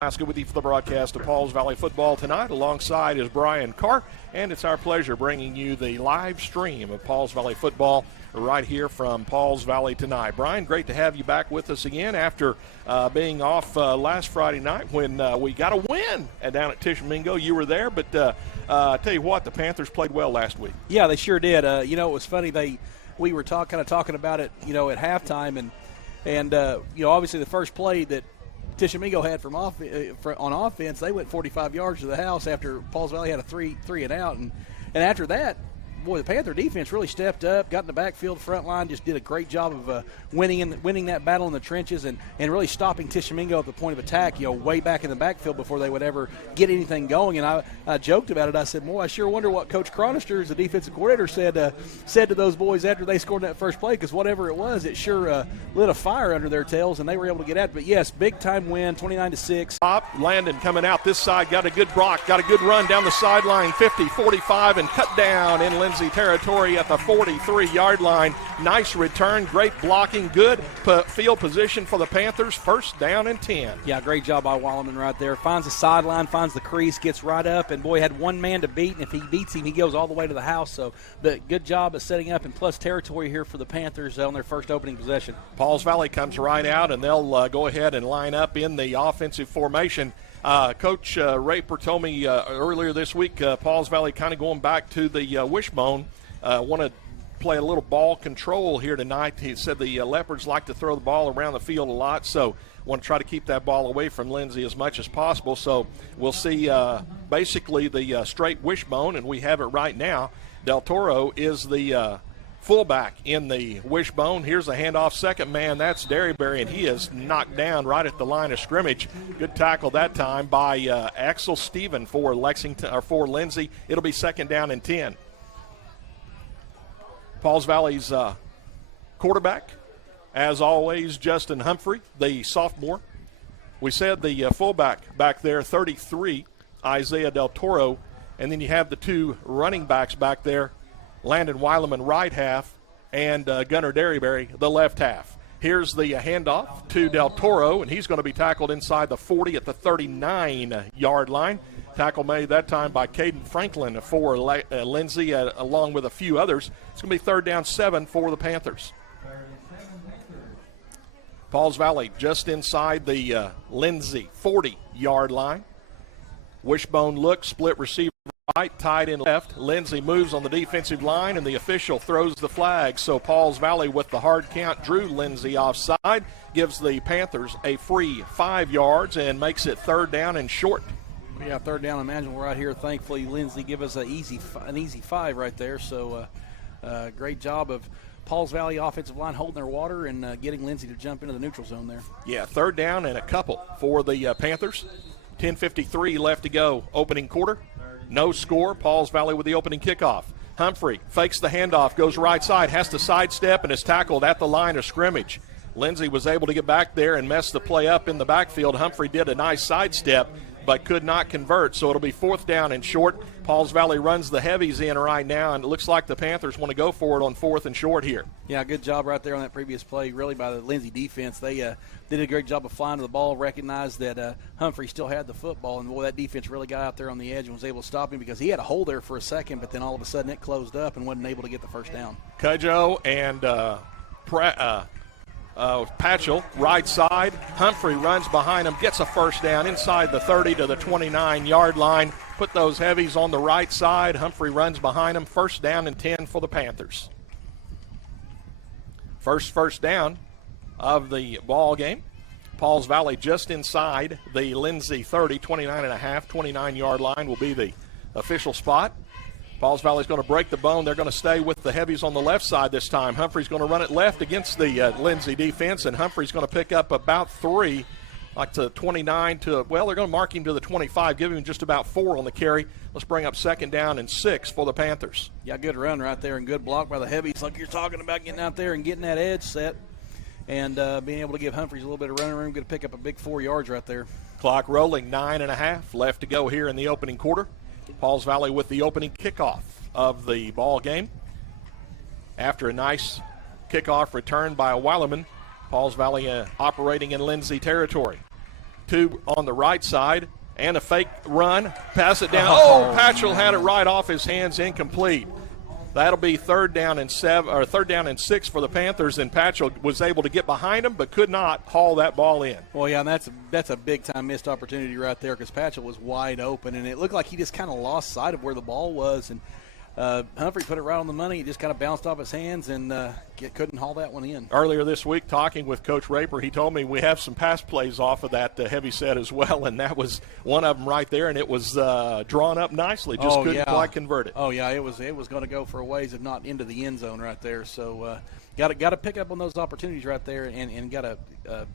Alaska with you for the broadcast of Pauls Valley football tonight. Alongside is Brian Carr, and it's our pleasure bringing you the live stream of Pauls Valley football right here from Pauls Valley tonight. Brian, great to have you back with us again after being off last Friday night when we got a win down at Tishomingo. You were there, but I tell you what, the Panthers played well last week. Yeah, they sure did. It was funny. We were talking about it, at halftime, and obviously the first play that Tishomingo had on offense, they went 45 yards to the house after Pauls Valley had a three and out, and after that, boy, the Panther defense really stepped up, got in the backfield, front line, just did a great job of winning that battle in the trenches and really stopping Tishomingo at the point of attack, way back in the backfield before they would ever get anything going. And I joked about it. I said, boy, I sure wonder what Coach Chronister, as the defensive coordinator, said to those boys after they scored that first play, because whatever it was, it sure lit a fire under their tails, and they were able to get at it. But, yes, big-time win, 29-6. Landon coming out this side, got a good block, got a good run down the sideline, 50, 45, and cut down in Lindsay territory at the 43-yard line. Nice return, great blocking, good field position for the Panthers. First down and 10. Yeah, great job by Wallerman right there. Finds the sideline, finds the crease, gets right up, and boy, had one man to beat, and if he beats him, he goes all the way to the house. So, but good job at setting up and plus territory here for the Panthers on their first opening possession. Pauls Valley comes right out, and they'll go ahead and line up in the offensive formation. Coach Raper told me earlier this week, Pauls Valley kind of going back to the wishbone, want to play a little ball control here tonight. He said the Leopards like to throw the ball around the field a lot, so want to try to keep that ball away from Lindsay as much as possible. So we'll see basically the straight wishbone, and we have it right now. Del Toro is the fullback in the wishbone. Here's a handoff, second man. That's Derryberry, and he is knocked down right at the line of scrimmage. Good tackle that time by Axel Stephen for Lindsay. It'll be second down and 10. Pauls Valley's quarterback, as always, Justin Humphrey, the sophomore. We said the fullback back there, 33, Isaiah Del Toro, and then you have the two running backs back there, Landon Weileman, right half, and Gunnar Derryberry, the left half. Here's the handoff to Del Toro, and he's going to be tackled inside the 40 at the 39-yard line. Tackle made that time by Caden Franklin for Lindsay, along with a few others. It's going to be third down 7 for the Panthers. Pauls Valley just inside the Lindsay 40-yard line. Wishbone look, split receiver right, tight end left. Lindsay moves on the defensive line, and the official throws the flag. So Pauls Valley, with the hard count, drew Lindsay offside, gives the Panthers a free 5 yards, and makes it third down and short. Yeah, third down. Imagine we're out here. Thankfully, Lindsay give us an easy 5 right there. So great job of Pauls Valley offensive line holding their water and getting Lindsay to jump into the neutral zone there. Yeah, third down and a couple for the Panthers. 10:53 left to go. Opening quarter. No score. Pauls Valley with the opening kickoff. Humphrey fakes the handoff, goes right side, has to sidestep, and is tackled at the line of scrimmage. Lindsay was able to get back there and mess the play up in the backfield. Humphrey did a nice sidestep, but could not convert, so it'll be fourth down and short. Pauls Valley runs the heavies in right now, and it looks like the Panthers want to go for it on fourth and short here. Yeah, good job right there on that previous play, really, by the Lindsay defense. They did a great job of flying to the ball, recognized that Humphrey still had the football, and, boy, that defense really got out there on the edge and was able to stop him because he had a hole there for a second, but then all of a sudden it closed up and wasn't able to get the first down. Cudjoe and Patchell, right side. Humphrey runs behind him, gets a first down inside the 30 to the 29-yard line. Put those heavies on the right side. Humphrey runs behind him. First down and 10 for the Panthers. First down of the ball game. Pauls Valley just inside the Lindsay 30, 29-yard line will be the official spot. Pauls Valley's going to break the bone. They're going to stay with the heavies on the left side this time. Humphrey's going to run it left against the Lindsay defense, and Humphrey's going to pick up about 3, like to 29 to, well, they're going to mark him to the 25, give him just about 4 on the carry. Let's bring up second down and 6 for the Panthers. Yeah, good run right there and good block by the heavies, like you're talking about, getting out there and getting that edge set and being able to give Humphreys a little bit of running room. Going to pick up a big 4 yards right there. Clock rolling, 9.5 left to go here in the opening quarter. Pauls Valley with the opening kickoff of the ball game. After a nice kickoff return by Weileman, Pauls Valley operating in Lindsay territory. Two on the right side, and a fake run. Pass it down. Oh, Patchell had it right off his hands, incomplete. That'll be third down and 6 for the Panthers, and Patchell was able to get behind him but could not haul that ball in. Well, yeah, and that's a big-time missed opportunity right there because Patchell was wide open, and it looked like he just kind of lost sight of where the ball was, and Humphrey put it right on the money. It just kind of bounced off his hands and couldn't haul that one in. Earlier this week, talking with Coach Raper, he told me we have some pass plays off of that heavy set as well, and that was one of them right there, and it was drawn up nicely. Just couldn't quite convert it. Oh, yeah, it was going to go for a ways, if not into the end zone right there. So got to pick up on those opportunities right there and got to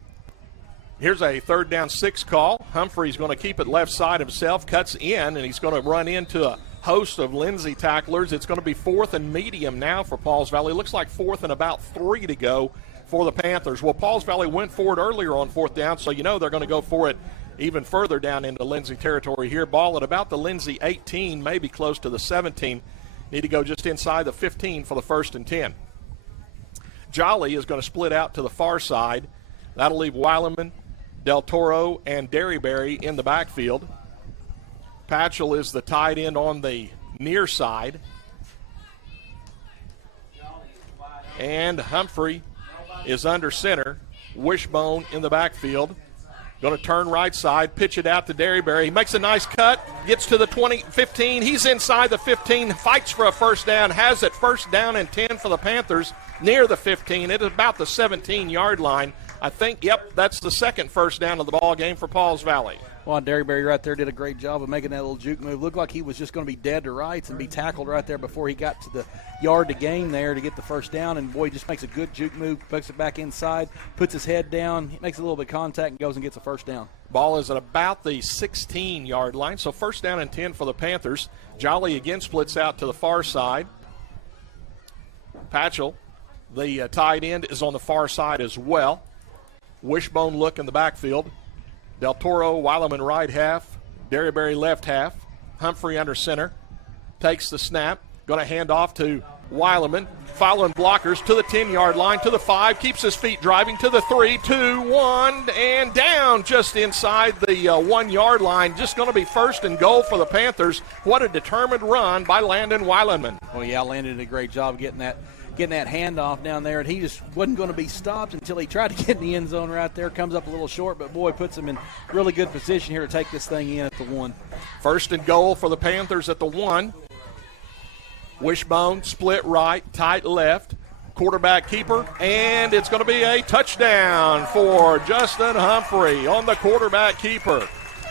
Here's a 3rd down 6 call. Humphrey's going to keep it left side himself, cuts in, and he's going to run into a host of Lindsay tacklers. It's going to be 4th and medium now for Pauls Valley. Looks like 4th and about 3 to go for the Panthers. Well, Pauls Valley went for it earlier on 4th down, so you know they're going to go for it even further down into Lindsay territory here. Ball at about the Lindsay 18, maybe close to the 17. Need to go just inside the 15 for the 1st and 10. Jolly is going to split out to the far side. That'll leave Weileman, Del Toro, and Derryberry in the backfield. Patchell is the tight end on the near side. And Humphrey is under center. Wishbone in the backfield. Going to turn right side, pitch it out to Derryberry. He makes a nice cut, gets to the 20, 15. He's inside the 15, fights for a 1st down, has it 1st down and 10 for the Panthers near the 15. It is about the 17-yard line. I think, that's the 2nd 1st down of the ball game for Pauls Valley. Well, Derryberry right there did a great job of making that little juke move. Looked like he was just going to be dead to rights and be tackled right there before he got to the yard to gain there to get the 1st down. And, boy, he just makes a good juke move, puts it back inside, puts his head down, makes a little bit of contact, and goes and gets a 1st down. Ball is at about the 16-yard line, so 1st down and 10 for the Panthers. Jolly again splits out to the far side. Patchell, the tight end, is on the far side as well. Wishbone look in the backfield. Del Toro, Weileman right half. Derryberry left half. Humphrey under center. Takes the snap. Going to hand off to Weileman. Following blockers to the 10-yard line, to the 5. Keeps his feet driving to the 3, 2, 1, and down just inside the 1-yard line. Just going to be 1st and goal for the Panthers. What a determined run by Landon Weileman. Well, yeah, Landon did a great job getting that handoff down there, and he just wasn't going to be stopped until he tried to get in the end zone right there. Comes up a little short, but, boy, puts him in really good position here to take this thing in at the 1. 1st and goal for the Panthers at the 1. Wishbone, split right, tight left, quarterback keeper, and it's going to be a touchdown for Justin Humphrey on the quarterback keeper.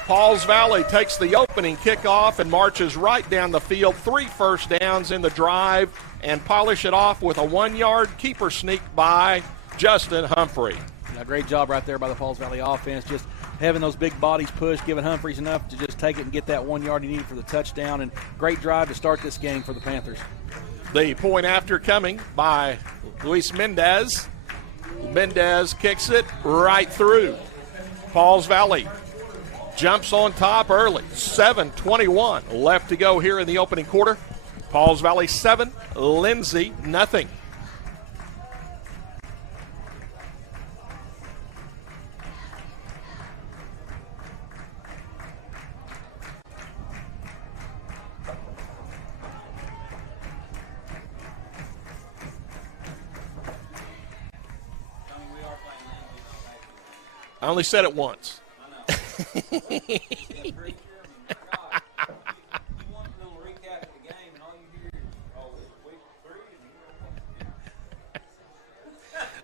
Pauls Valley takes the opening kickoff and marches right down the field. 3 1st downs in the drive and polish it off with a 1-yard keeper sneak by Justin Humphrey. A great job right there by the Pauls Valley offense, just having those big bodies push, giving Humphreys enough to just take it and get that 1 yard he needed for the touchdown, and great drive to start this game for the Panthers. The point after coming by Luis Mendez. Mendez kicks it right through. Pauls Valley jumps on top early. 7:21 left to go here in the opening quarter. Pauls Valley 7, Lindsay nothing. I only said it once.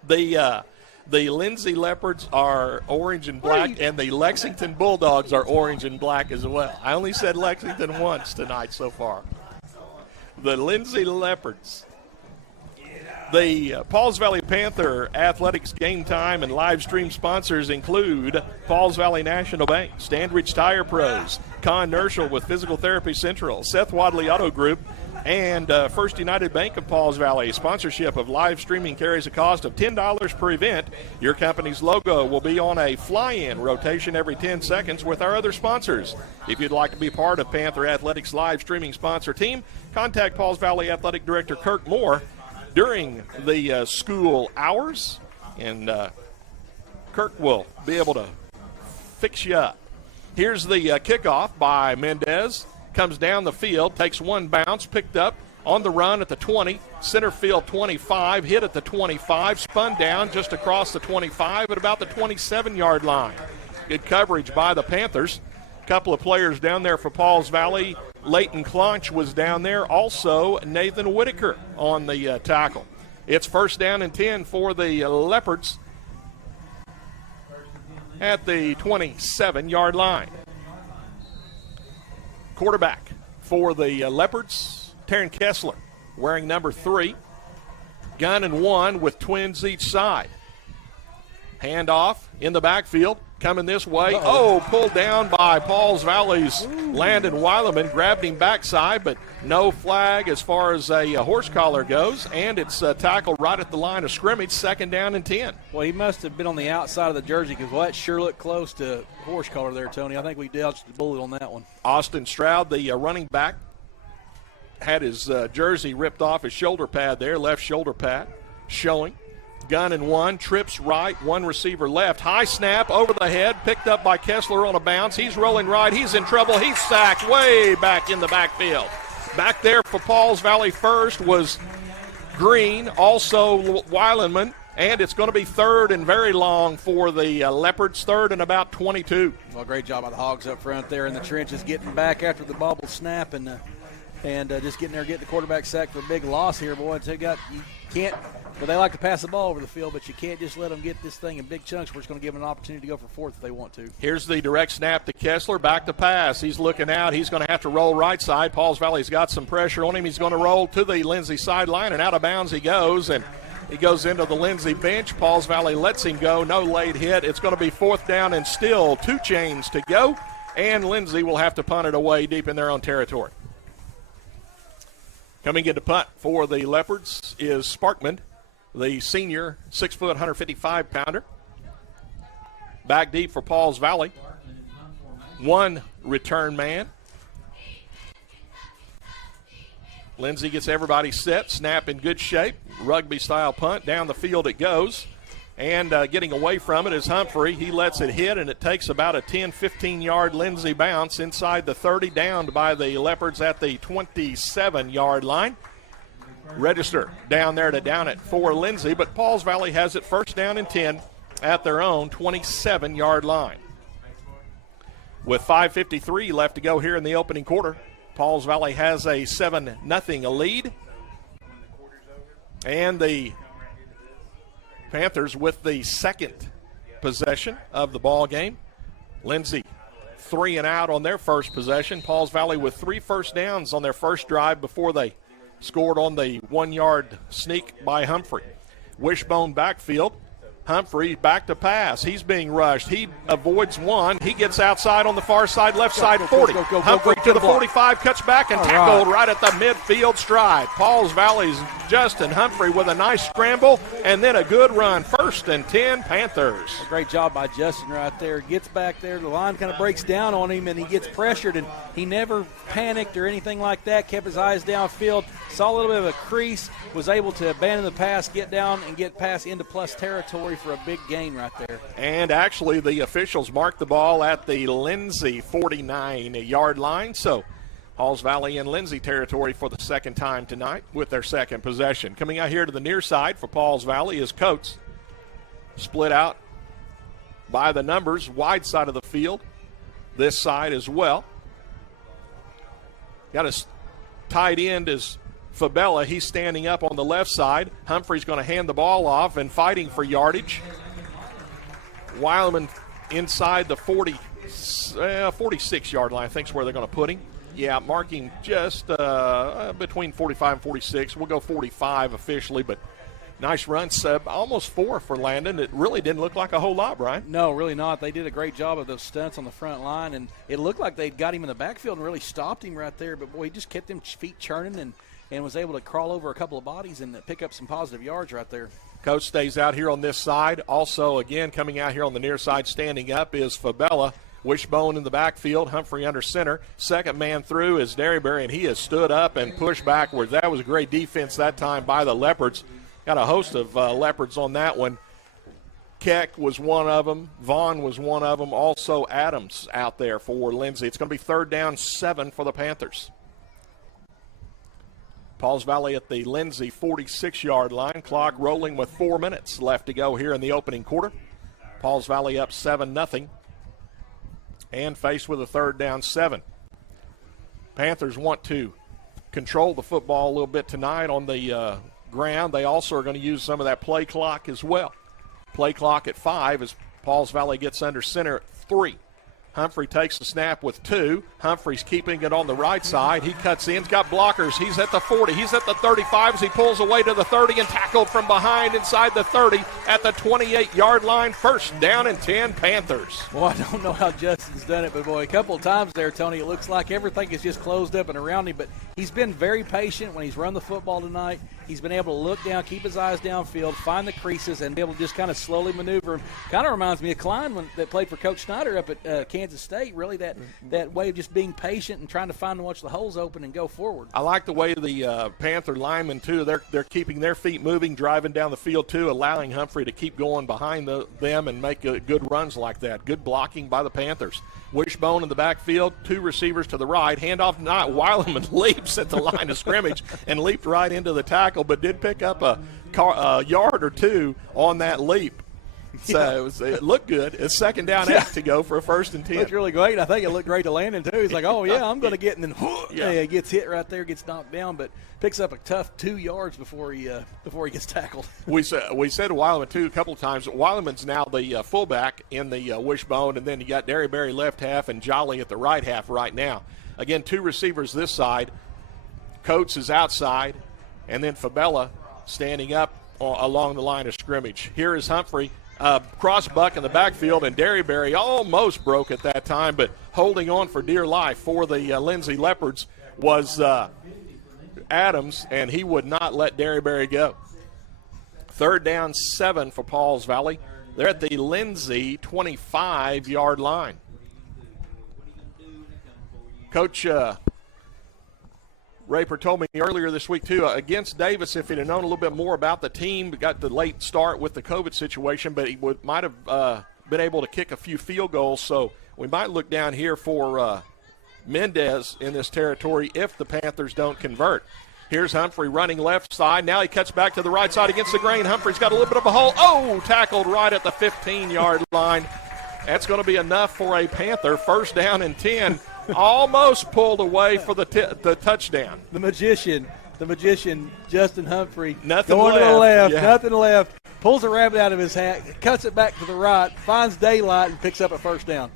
The Lindsay Leopards are orange and black, and the Lexington Bulldogs are orange and black as well. I only said Lexington once tonight so far. The Lindsay Leopards. The Pauls Valley Panther Athletics game time and live stream sponsors include Pauls Valley National Bank, Standridge Tire Pros, Con Nerschel with Physical Therapy Central, Seth Wadley Auto Group, and First United Bank of Pauls Valley. Sponsorship of live streaming carries a cost of $10 per event. Your company's logo will be on a fly-in rotation every 10 seconds with our other sponsors. If you'd like to be part of Panther Athletics live streaming sponsor team, contact Pauls Valley Athletic Director Kirk Moore during the school hours, and Kirk will be able to fix you up. Here's the kickoff by Mendez. Comes down the field, takes one bounce, picked up on the run at the 20, center field 25, hit at the 25, spun down just across the 25 at about the 27-yard line. Good coverage by the Panthers. A couple of players down there for Pauls Valley. Leighton Clonch was down there. Also, Nathan Whitaker on the tackle. It's first down and 10 for the Leopards at the 27-yard line. Quarterback for the Leopards, Taryn Kessler, wearing number 3. Gun and 1 with twins each side. Handoff in the backfield, coming this way. Pulled down by Pauls Valley's Landon Weileman. Grabbed him backside, but no flag as far as a horse collar goes. And it's tackled right at the line of scrimmage, second down and 10. Well, he must have been on the outside of the jersey because that sure looked close to horse collar there, Tony. I think we dodged the bullet on that one. Austin Stroud, the running back, had his jersey ripped off his shoulder pad there, left shoulder pad showing. Gun and 1, trips right, one receiver left. High snap over the head, picked up by Kessler on a bounce. He's rolling right, he's in trouble, he's sacked way back in the backfield. Back there for Pauls Valley first was Green, also Weileman, and it's going to be third and very long for the Leopards, third and about 22. Well, great job by the Hogs up front there in the trenches, getting back after the bobble snap and just getting there, getting the quarterback sacked for a big loss here, boy. You can't. Well, they like to pass the ball over the field, but you can't just let them get this thing in big chunks where it's going to give them an opportunity to go for fourth if they want to. Here's the direct snap to Kessler. Back to pass. He's looking out. He's going to have to roll right side. Pauls Valley's got some pressure on him. He's going to roll to the Lindsay sideline, and out of bounds he goes. And he goes into the Lindsay bench. Pauls Valley lets him go. No late hit. It's going to be fourth down and still 2 chains to go. And Lindsay will have to punt it away deep in their own territory. Coming into punt for the Leopards is Sparkman, the senior 6 foot, 155-pounder. Back deep for Pauls Valley. 1 return man. Lindsay gets everybody set. Snap in good shape. Rugby-style punt. Down the field it goes. And getting away from it is Humphrey. He lets it hit, and it takes about a 10, 15-yard Lindsay bounce inside the 30, downed by the Leopards at the 27-yard line. Register down there to down it for Lindsay, but Pauls Valley has it first down and 10 at their own 27-yard line. With 5:53 left to go here in the opening quarter, Pauls Valley has a 7-0 lead. And the Panthers with the second possession of the ball game. Lindsay 3 and out on their first possession. Pauls Valley with 3 first downs on their first drive before they scored on the 1-yard sneak by Humphrey. Wishbone backfield. Humphrey back to pass. He's being rushed. He avoids one. He gets outside on the far side, left side 40. Humphrey to the 45, cuts back and tackled right at the midfield stride. Pauls Valley's Justin Humphrey with a nice scramble and then a good run. First and 10, Panthers. A great job by Justin right there. Gets back there. The line kind of breaks down on him and he gets pressured, and he never panicked or anything like that. Kept his eyes downfield. Saw a little bit of a crease. Was able to abandon the pass, get down, and get past into plus territory for a big gain right there. And actually the officials marked the ball at the Lindsay 49-yard line. So Pauls Valley in Lindsay territory for the second time tonight with their second possession. Coming out here to the near side for Pauls Valley is Coates. Split out by the numbers, wide side of the field. This side as well. Got a tight end is Fabella. He's standing up on the left side. Humphrey's going to hand the ball off and fighting for yardage. Weileman inside the 46-yard line, I think is where they're going to put him. Yeah, marking just between 45 and 46. We'll go 45 officially, but nice run. Almost 4 for Landon. It really didn't look like a whole lot, Brian. No, really not. They did a great job of those stunts on the front line, and it looked like they'd got him in the backfield and really stopped him right there. But, boy, he just kept them feet churning and was able to crawl over a couple of bodies and pick up some positive yards right there. Coach stays out here on this side. Also, again, coming out here on the near side, standing up is Fabella. Wishbone in the backfield, Humphrey under center. Second man through is Derryberry, and he has stood up and pushed backwards. That was a great defense that time by the Leopards. Got a host of Leopards on that one. Keck was one of them. Vaughn was one of them. Also Adams out there for Lindsay. It's going to be 3rd down 7 for the Panthers. Pauls Valley at the Lindsay 46-yard line. Clock rolling with 4 minutes left to go here in the opening quarter. Pauls Valley up 7-0 and faced with a 3rd down 7. Panthers want to control the football a little bit tonight on the ground. They also are going to use some of that play clock as well. Play clock at 5 as Pauls Valley gets under center at 3. Humphrey takes the snap with 2. Humphrey's keeping it on the right side. He cuts in. He's got blockers. He's at the 40. He's at the 35 as he pulls away to the 30 and tackled from behind inside the 30 at the 28-yard line. 1st down and 10 Panthers. Well, I don't know how Justin's done it, but, boy, a couple of times there, Tony, it looks like everything is just closed up and around him. But he's been very patient when he's run the football tonight. He's been able to look down, keep his eyes downfield, find the creases, and be able to just kind of slowly maneuver him. Kind of reminds me of Klein that played for Coach Snyder up at Kansas State. Really that way of just being patient and trying to find and watch the holes open and go forward. I like the way the Panther linemen, too, they're keeping their feet moving, driving down the field, too, allowing Humphrey to keep going behind them and make good runs like that. Good blocking by the Panthers. Wishbone in the backfield, 2 receivers to the right. Handoff not. Weileman leaps at the line of scrimmage and leaped right into the tackle, but did pick up a yard or 2 on that leap. So it looked good. It's 2nd down 8 to go for a 1st and 10. Looked really great. I think it looked great to Landon, too. He's like, oh, yeah, I'm going to get, and then he gets hit right there, gets knocked down, but picks up a tough 2 yards before he gets tackled. We said Weileman, too, a couple of times. Weileman's now the fullback in the Wishbone, and then you got Derryberry left half and Jolly at the right half right now. Again, 2 receivers this side. Coates is outside, and then Fabella standing up along the line of scrimmage. Here is Humphrey. Cross buck in the backfield, and Derryberry almost broke at that time, but holding on for dear life for the Lindsay Leopards was Adams, and he would not let Derryberry go. 3rd down 7 for Pauls Valley. They're at the Lindsay 25-yard line. Coach Raper told me earlier this week, too, against Davis, if he'd have known a little bit more about the team, got the late start with the COVID situation, but he might have been able to kick a few field goals. So we might look down here for Mendez in this territory if the Panthers don't convert. Here's Humphrey running left side. Now he cuts back to the right side against the grain. Humphrey's got a little bit of a hole. Oh, tackled right at the 15-yard line. That's going to be enough for a Panther. 1st down and 10. Almost pulled away for the touchdown. The magician, Justin Humphrey, nothing going left. To the left, yeah. Nothing left, pulls a rabbit out of his hat, cuts it back to the right, finds daylight, and picks up a 1st down.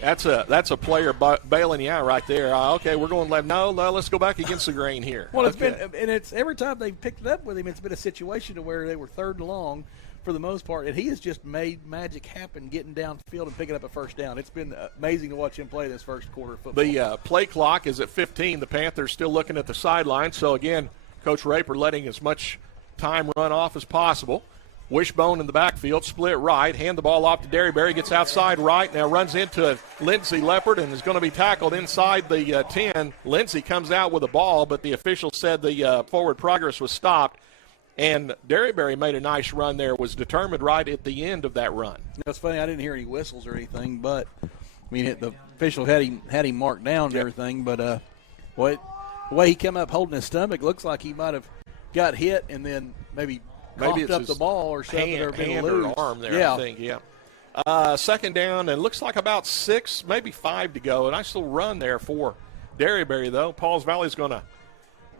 That's a player bailing you out right there. Okay, we're going left. No, let's go back against the grain here. Well, okay. it's every time they've picked it up with him, it's been a situation to where they were 3rd and long for the most part, and he has just made magic happen getting downfield and picking up a 1st down. It's been amazing to watch him play this first quarter of football. The play clock is at 15. The Panthers still looking at the sideline. So, again, Coach Raper letting as much time run off as possible. Wishbone in the backfield, split right, hand the ball off to Derryberry, gets outside right, now runs into Lindsay Leopard and is going to be tackled inside the 10. Lindsay comes out with the ball, but the official said the forward progress was stopped. And Derryberry made a nice run there, was determined right at the end of that run. It's funny, I didn't hear any whistles or anything, but, I mean, the official had him marked down and everything, but the way he came up holding his stomach, looks like he might have got hit and then maybe coughed up the ball or something. Hand or arm there, I think, yeah. 2nd down, and looks like about 6, maybe 5 to go. A nice little run there for Derryberry, though. Pauls Valley's going to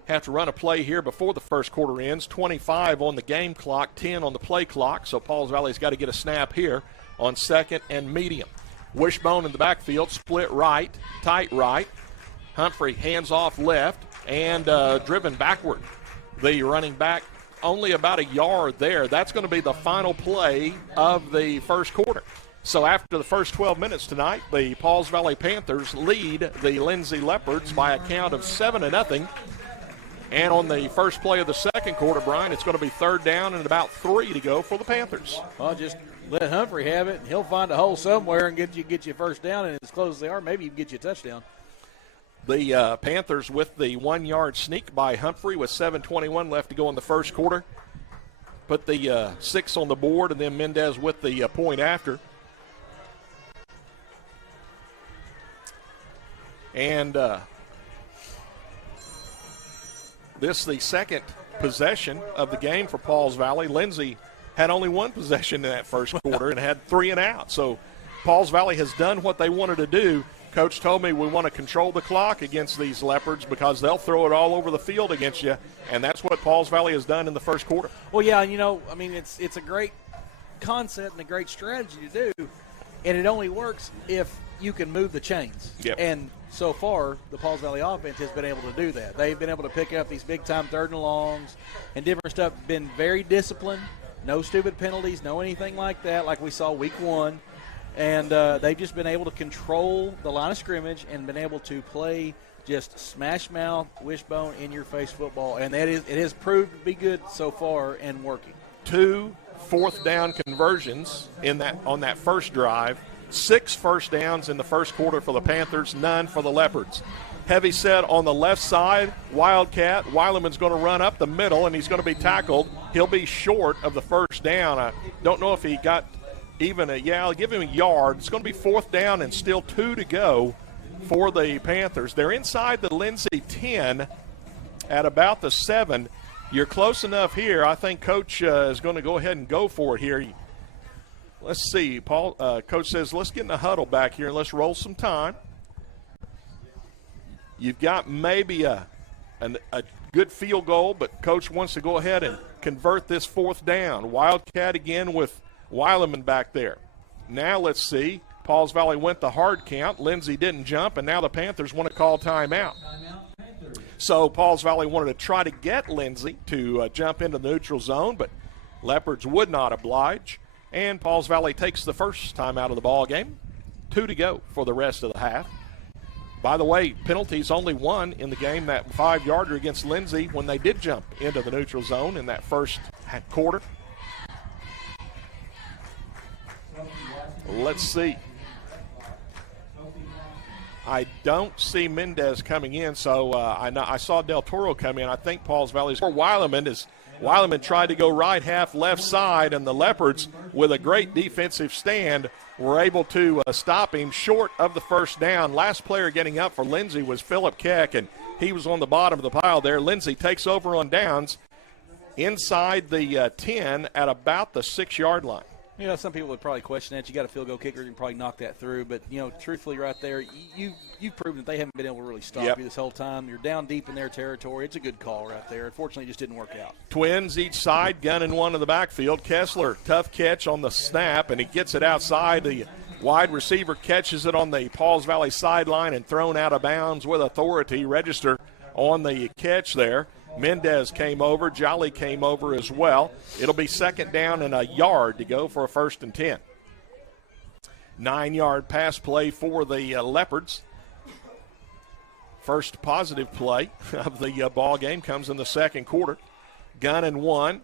have to run a play here before the first quarter ends. 25 on the game clock, 10 on the play clock. So Pauls Valley's got to get a snap here on 2nd and medium. Wishbone in the backfield, split right, tight right. Humphrey hands off left and driven backward. The running back only about a yard there. That's going to be the final play of the first quarter. So after the first 12 minutes tonight, the Pauls Valley Panthers lead the Lindsay Leopards by a count of 7-0. And on the first play of the second quarter, Brian, it's going to be 3rd down and about 3 to go for the Panthers. Well, just let Humphrey have it, and he'll find a hole somewhere and get you a 1st down, and as close as they are, maybe even get you a touchdown. The Panthers with the 1-yard sneak by Humphrey with 7:21 left to go in the first quarter. put the 6 on the board, and then Mendez with the point after. And this is the second possession of the game for Pauls Valley. Lindsay had only one possession in that first quarter and had 3 and out. So Pauls Valley has done what they wanted to do. Coach told me we want to control the clock against these Leopards because they'll throw it all over the field against you, and that's what Pauls Valley has done in the first quarter. Well, yeah, it's a great concept and a great strategy to do, and it only works if you can move the chains. Yep. And so far, the Pauls Valley offense has been able to do that. They've been able to pick up these big-time third and longs and different stuff, been very disciplined, no stupid penalties, no anything like that, like we saw week 1. And they've just been able to control the line of scrimmage and been able to play just smash mouth, wishbone, in-your-face football. And it has proved to be good so far and working. 2 fourth-down conversions on that first drive. 6 first downs in the first quarter for the Panthers, none for the Leopards. Heavy set on the left side, Wildcat. Weileman's going to run up the middle, and he's going to be tackled. He'll be short of the first down. I don't know if he got I'll give him a yard. It's going to be 4th down and still 2 to go for the Panthers. They're inside the Lindsay 10 at about the 7. You're close enough here. I think Coach is going to go ahead and go for it here. Let's see. Coach says, let's get in the huddle back here and let's roll some time. You've got maybe a good field goal, but Coach wants to go ahead and convert this 4th down. Wildcat again with Weileman back there. Now let's see. Pauls Valley went the hard count. Lindsay didn't jump, and now the Panthers want to call timeout. So Pauls Valley wanted to try to get Lindsay to jump into the neutral zone, but Leopards would not oblige. And Pauls Valley takes the first time out of the ball game. 2 to go for the rest of the half. By the way, penalties only 1 in the game, that 5-yarder against Lindsay when they did jump into the neutral zone in that first quarter. Let's see. I don't see Mendez coming in, so I saw Del Toro come in. I think Pauls Valley's for Weileman tried to go right half left side, and the Leopards, with a great defensive stand, were able to stop him short of the first down. Last player getting up for Lindsay was Philip Keck, and he was on the bottom of the pile there. Lindsay takes over on downs inside the 10 at about the 6-yard line. Some people would probably question that. You got a field goal kicker, you can probably knock that through. But, truthfully right there, you've proven that they haven't been able to really stop you this whole time. You're down deep in their territory. It's a good call right there. Unfortunately, it just didn't work out. Twins each side, gun and 1 in the backfield. Kessler, tough catch on the snap, and he gets it outside. The wide receiver catches it on the Pauls Valley sideline and thrown out of bounds with authority. Register on the catch there. Mendez came over. Jolly came over as well. It'll be 2nd down and a yard to go for a 1st and 10. 9-yard pass play for the Leopards. First positive play of the ball game comes in the second quarter. Gun and 1.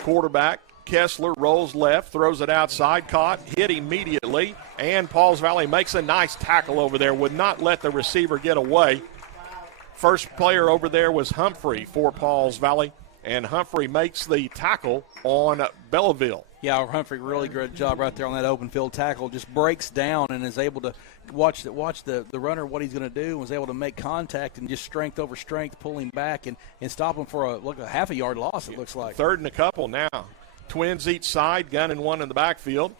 Quarterback Kessler rolls left, throws it outside, caught, hit immediately, and Pauls Valley makes a nice tackle over there. Would not let the receiver get away. First player over there was Humphrey for Pauls Valley, and Humphrey makes the tackle on Belleville. Yeah, Humphrey, really good job right there on that open field tackle. Just breaks down and is able to watch the runner, what he's going to do, and was able to make contact and just strength over strength, pull him back and stop him for a half a yard loss, it looks like. 3rd and a couple now. Twins each side, gun and 1 in the backfield.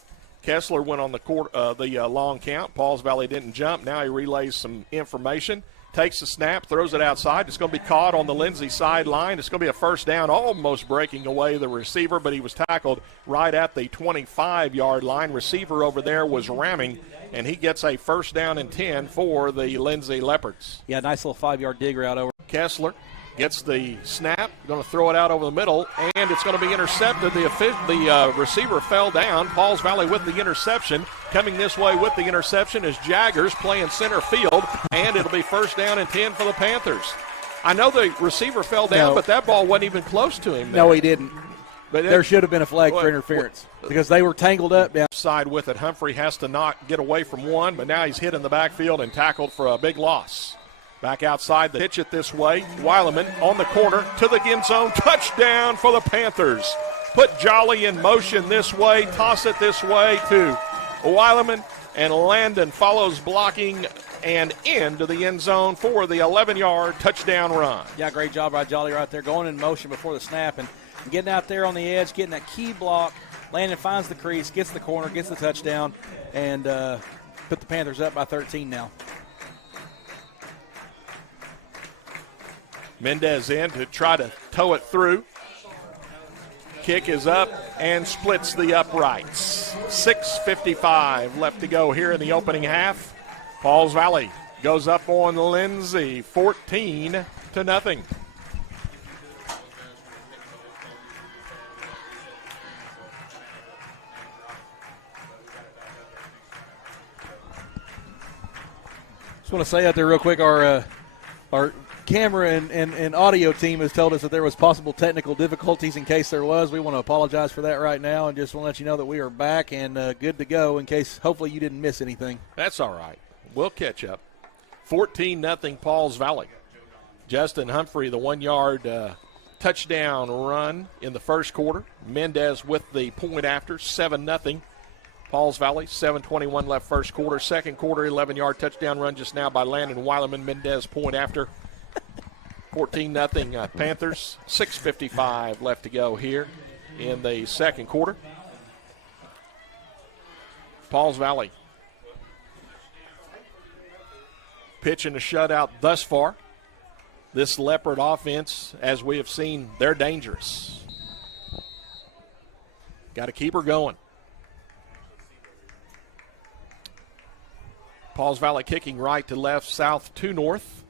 Kessler went on the long count. Pauls Valley didn't jump. Now he relays some information. Takes the snap, throws it outside. It's going to be caught on the Lindsay sideline. It's going to be a 1st down, almost breaking away the receiver, but he was tackled right at the 25-yard line. Receiver over there was ramming, and he gets a 1st down and 10 for the Lindsay Leopards. Yeah, nice little 5-yard dig route over. Kessler gets the snap, going to throw it out over the middle, and it's going to be intercepted. The receiver fell down. Pauls Valley with the interception. Coming this way with the interception is Jaggers playing center field, and it'll be 1st down and 10 for the Panthers. I know the receiver fell down, but that ball wasn't even close to him there. No, he didn't. But there should have been a flag for interference because they were tangled up down. Side with it. Humphrey has to not get away from one, but now he's hit in the backfield and tackled for a big loss. Back outside, the pitch it this way. Weileman on the corner to the end zone. Touchdown for the Panthers. put Jolly in motion this way, toss it this way to Weileman, and Landon follows blocking and into the end zone for the 11-yard touchdown run. Yeah, great job by Jolly right there, going in motion before the snap and getting out there on the edge, getting that key block. Landon finds the crease, gets the corner, gets the touchdown, and put the Panthers up by 13 now. Mendez in to try to tow it through. Kick is up and splits the uprights. 6:55 left to go here in the opening half. Pauls Valley goes up on Lindsay, 14-0. Just want to say out there real quick, our camera and audio team has told us that there was possible technical difficulties. In case there was, we want to apologize for that right now and just want to let you know that we are back and good to go in case hopefully you didn't miss anything. That's all right. We'll catch up. 14-0 Pauls Valley. Justin Humphrey, the 1-yard touchdown run in the first quarter. Mendez with the point after, 7-0. Pauls Valley, 7:21 left first quarter. Second quarter, 11-yard touchdown run just now by Landon Weileman. Mendez point after. 14-0 Panthers. 6:55 left to go here in the second quarter. Pauls Valley pitching a shutout thus far. This Leopard offense, as we have seen, they're dangerous. Got to keep her going. Pauls Valley kicking right to left, south to north.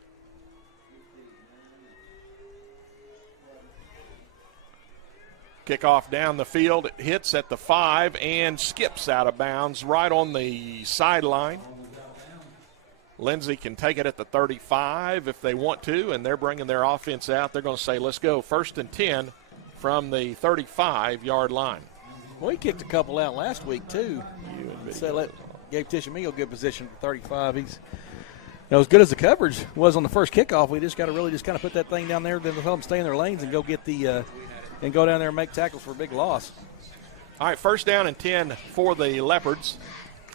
Kickoff down the field. It hits at the 5 and skips out of bounds right on the sideline. Lindsay can take it at the 35 if they want to, and they're bringing their offense out. They're going to say, let's go 1st and 10 from the 35-yard line. Well, he kicked a couple out last week, too. So gave Tishomingo good position for 35. He's as good as the coverage was on the first kickoff. We just got to really just kind of put that thing down there, then let them stay in their lanes and go get the and go down there and make tackles for a big loss. All right, 1st down and 10 for the Leopards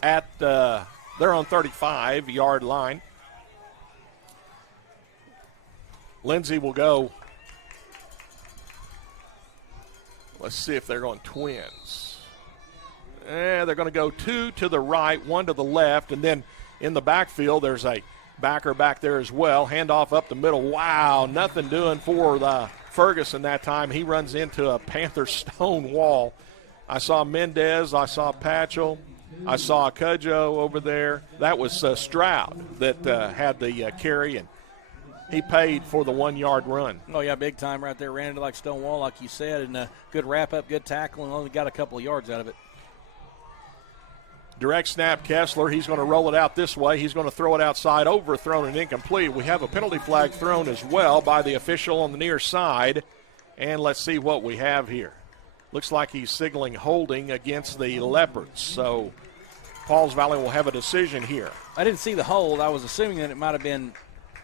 at their own 35-yard line. Lindsay will go. Let's see if they're going twins. They're going to go 2 to the right, 1 to the left, and then in the backfield there's a backer back there as well. Handoff up the middle. Wow, nothing doing for the Ferguson that time. He runs into a Panther stone wall. I saw Mendez. I saw Patchell. I saw Cudjoe over there. That was Stroud that had the carry, and he paid for the 1-yard run. Oh, yeah, big time right there. Ran into like stone wall, like you said, and good wrap-up, good tackle, and only got a couple of yards out of it. Direct snap, Kessler. He's going to roll it out this way. He's going to throw it outside, overthrown and incomplete. We have a penalty flag thrown as well by the official on the near side. And let's see what we have here. Looks like he's signaling holding against the Leopards. So Pauls Valley will have a decision here. I didn't see the hold. I was assuming that it might have been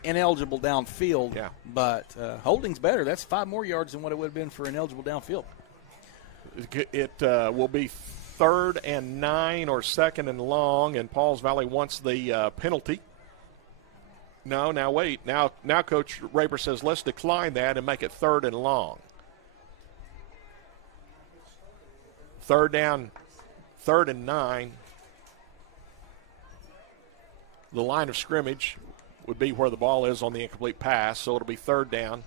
ineligible downfield. Yeah. But holding's better. That's 5 more yards than what it would have been for ineligible downfield. It will be 3rd and 9 or 2nd and long, and Pauls Valley wants the penalty. No, now wait. Now Coach Raper says let's decline that and make it 3rd and long. 3rd down, 3rd and 9. The line of scrimmage would be where the ball is on the incomplete pass, so it'll be 3rd down.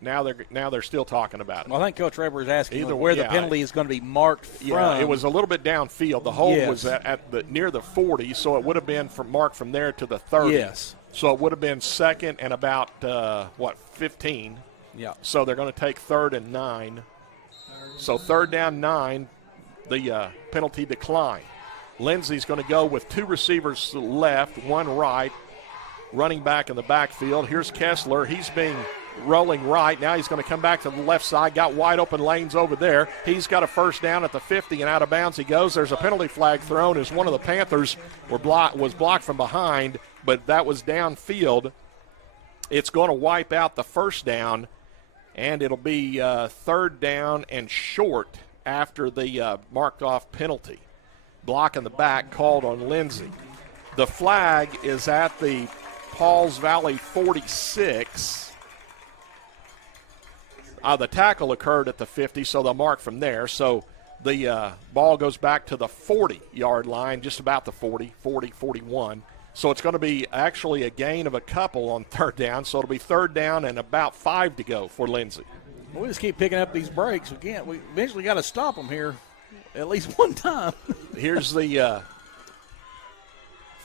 Now they're still talking about it. Well, I think Coach Raper is asking where the penalty is going to be marked from. Yeah, it was a little bit downfield. The hold was at the near the 40, so it would have been marked from there to the 30. Yes. So it would have been 2nd and about 15. Yeah. So they're going to take 3rd and 9. So 3rd down 9, the penalty decline. Lindsay's going to go with 2 receivers left, 1 right, running back in the backfield. Here's Kessler. He's being rolling right. Now he's going to come back to the left side. Got wide open lanes over there. He's got a 1st down at the 50, and out of bounds he goes. There's a penalty flag thrown as one of the Panthers was blocked from behind, but that was downfield. It's going to wipe out the 1st down, and it'll be third down and short after the marked-off penalty. Block in the back called on Lindsay. The flag is at the Pauls Valley 46. The tackle occurred at the 50, so they'll mark from there. So the ball goes back to the 40-yard line, just about the 40, 41. So it's going to be actually a gain of a couple on third down. So it'll be third down and about 5 to go for Lindsay. Well, we just keep picking up these breaks. We eventually got to stop them here at least one time. Here's the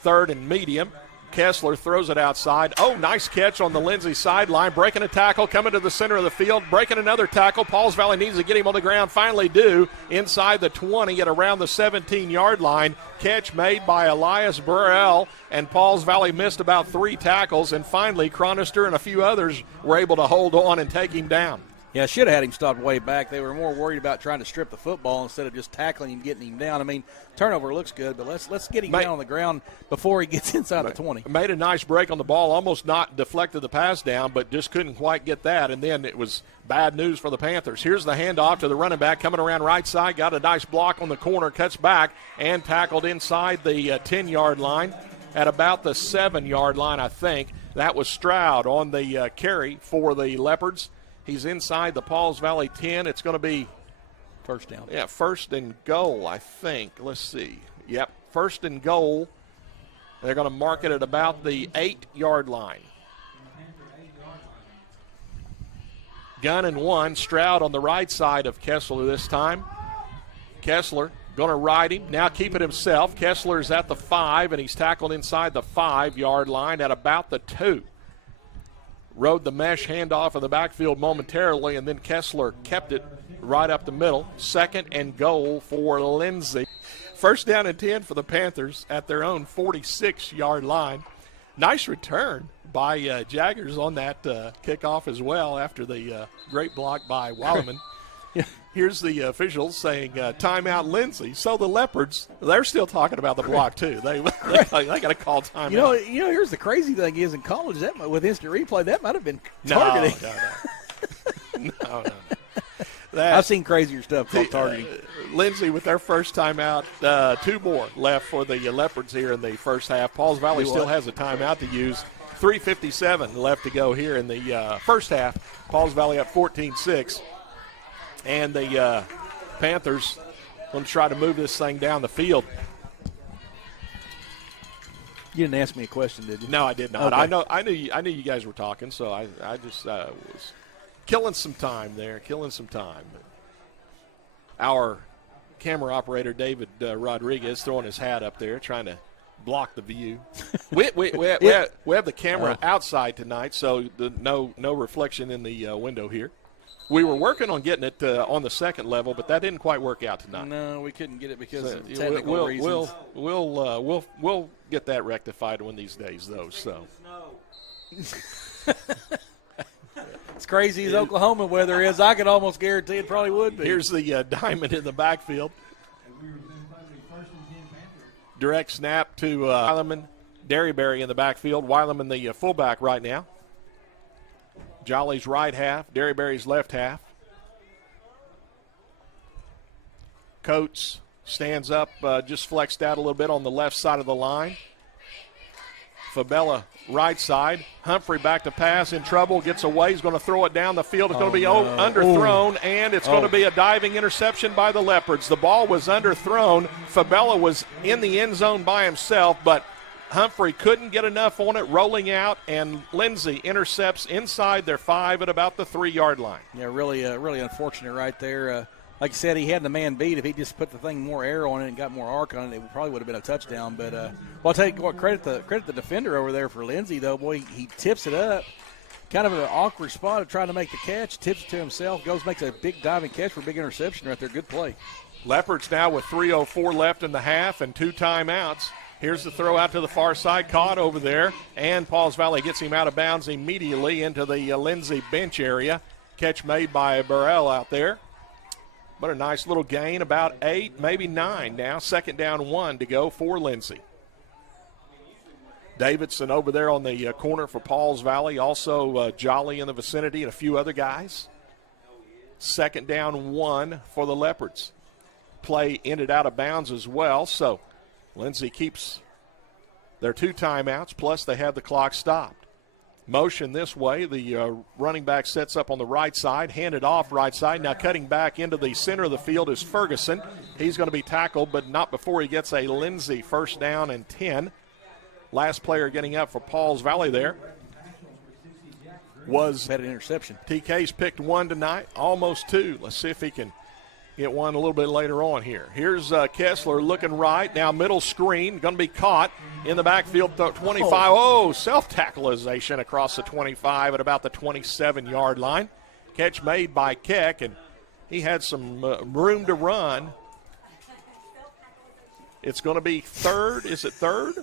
third and medium. Kessler throws it outside. Oh, nice catch on the Lindsay sideline. Breaking a tackle, coming to the center of the field, breaking another tackle. Pauls Valley needs to get him on the ground. Finally do. Inside the 20 at around the 17-yard line. Catch made by Elias Burrell, and Pauls Valley missed about 3 tackles, and finally Chronister and a few others were able to hold on and take him down. Yeah, should have had him stopped way back. They were more worried about trying to strip the football instead of just tackling him, getting him down. I mean, turnover looks good, but let's get him down on the ground before he gets inside the 20. Made a nice break on the ball, almost not deflected the pass down, but just couldn't quite get that, and then it was bad news for the Panthers. Here's the handoff to the running back coming around right side, got a nice block on the corner, cuts back, and tackled inside the 10-yard line at about the 7-yard line, I think. That was Stroud on the carry for the Leopards. He's inside the Pauls Valley 10. It's going to be first down. Yeah, first and goal, I think. Let's see. Yep, first and goal. They're going to mark it at about the 8-yard line. Gun and one. Stroud on the right side of Kessler this time. Kessler going to ride him. Now keep it himself. Kessler's at the 5, and he's tackled inside the 5-yard line at about the 2. Rode the mesh handoff in the backfield momentarily, and then Kessler kept it right up the middle. Second and goal for Lindsay. First down and 10 for the Panthers at their own 46-yard line. Nice return by Jaggers on that kickoff as well after the great block by Weileman. Here's the officials saying timeout Lindsay. So the Leopards, they're still talking about the block too. They got to call timeout. You know. Here's the crazy thing is in college that with instant replay that might have been targeting. No. I've seen crazier stuff called targeting. Lindsay with their first timeout. 2 more left for the Leopards here in the first half. Pauls Valley still has a timeout to use. 3:57 left to go here in the first half. Pauls Valley up 14-6. And the Panthers going to try to move this thing down the field. You didn't ask me a question, did you? No, I did not. Okay. I knew you guys were talking, so I just was killing some time there, Our camera operator, David Rodriguez, throwing his hat up there, trying to block the view. we have the camera outside tonight, so no reflection in the window here. We were working on getting it on the second level, but that didn't quite work out tonight. No, we couldn't get it because of technical reasons. We'll get that rectified one of these days, though. So it's crazy as Oklahoma weather is. I could almost guarantee it probably would be. Here's the diamond in the backfield. Direct snap to Weileman, Derryberry in the backfield. Weileman the fullback right now. Jolly's right half, Derryberry's left half. Coates stands up, just flexed out a little bit on the left side of the line. Fabella right side. Humphrey back to pass, in trouble, gets away. He's going to throw it down the field. It's going to be underthrown, and it's going to be a diving interception by the Leopards. The ball was underthrown. Fabella was in the end zone by himself, but Humphrey couldn't get enough on it, rolling out, and Lindsay intercepts inside their 5 at about the 3-yard line. Yeah, really unfortunate right there. Like you said, he had the man beat. If he just put the thing more air on it and got more arc on it, it probably would have been a touchdown. But I'll tell you what, credit the defender over there for Lindsay, though. Boy, he tips it up. Kind of an awkward spot of trying to make the catch, tips it to himself, makes a big diving catch for a big interception right there. Good play. Leopards now with 3:04 left in the half and 2 timeouts. Here's the throw out to the far side, caught over there, and Pauls Valley gets him out of bounds immediately into the Lindsay bench area. Catch made by Burrell out there. But a nice little gain, about 8, maybe 9 now. Second down, 1 to go for Lindsay. Davidson over there on the corner for Pauls Valley. Also Jolly in the vicinity and a few other guys. Second down 1 for the Leopards. Play ended out of bounds as well, so Lindsay keeps their 2 timeouts, plus they have the clock stopped. Motion this way. The running back sets up on the right side, handed off right side. Now cutting back into the center of the field is Ferguson. He's going to be tackled, but not before he gets a Lindsay first down and 10. Last player getting up for Pauls Valley there was had an interception. TK's picked 1 tonight, almost 2. Let's see if he can get one a little bit later on here. Here's Kessler looking right. Now middle screen, going to be caught in the backfield, 25. Oh, self-tackleization across the 25 at about the 27-yard line. Catch made by Keck, and he had some room to run. It's going to be third. Is it third?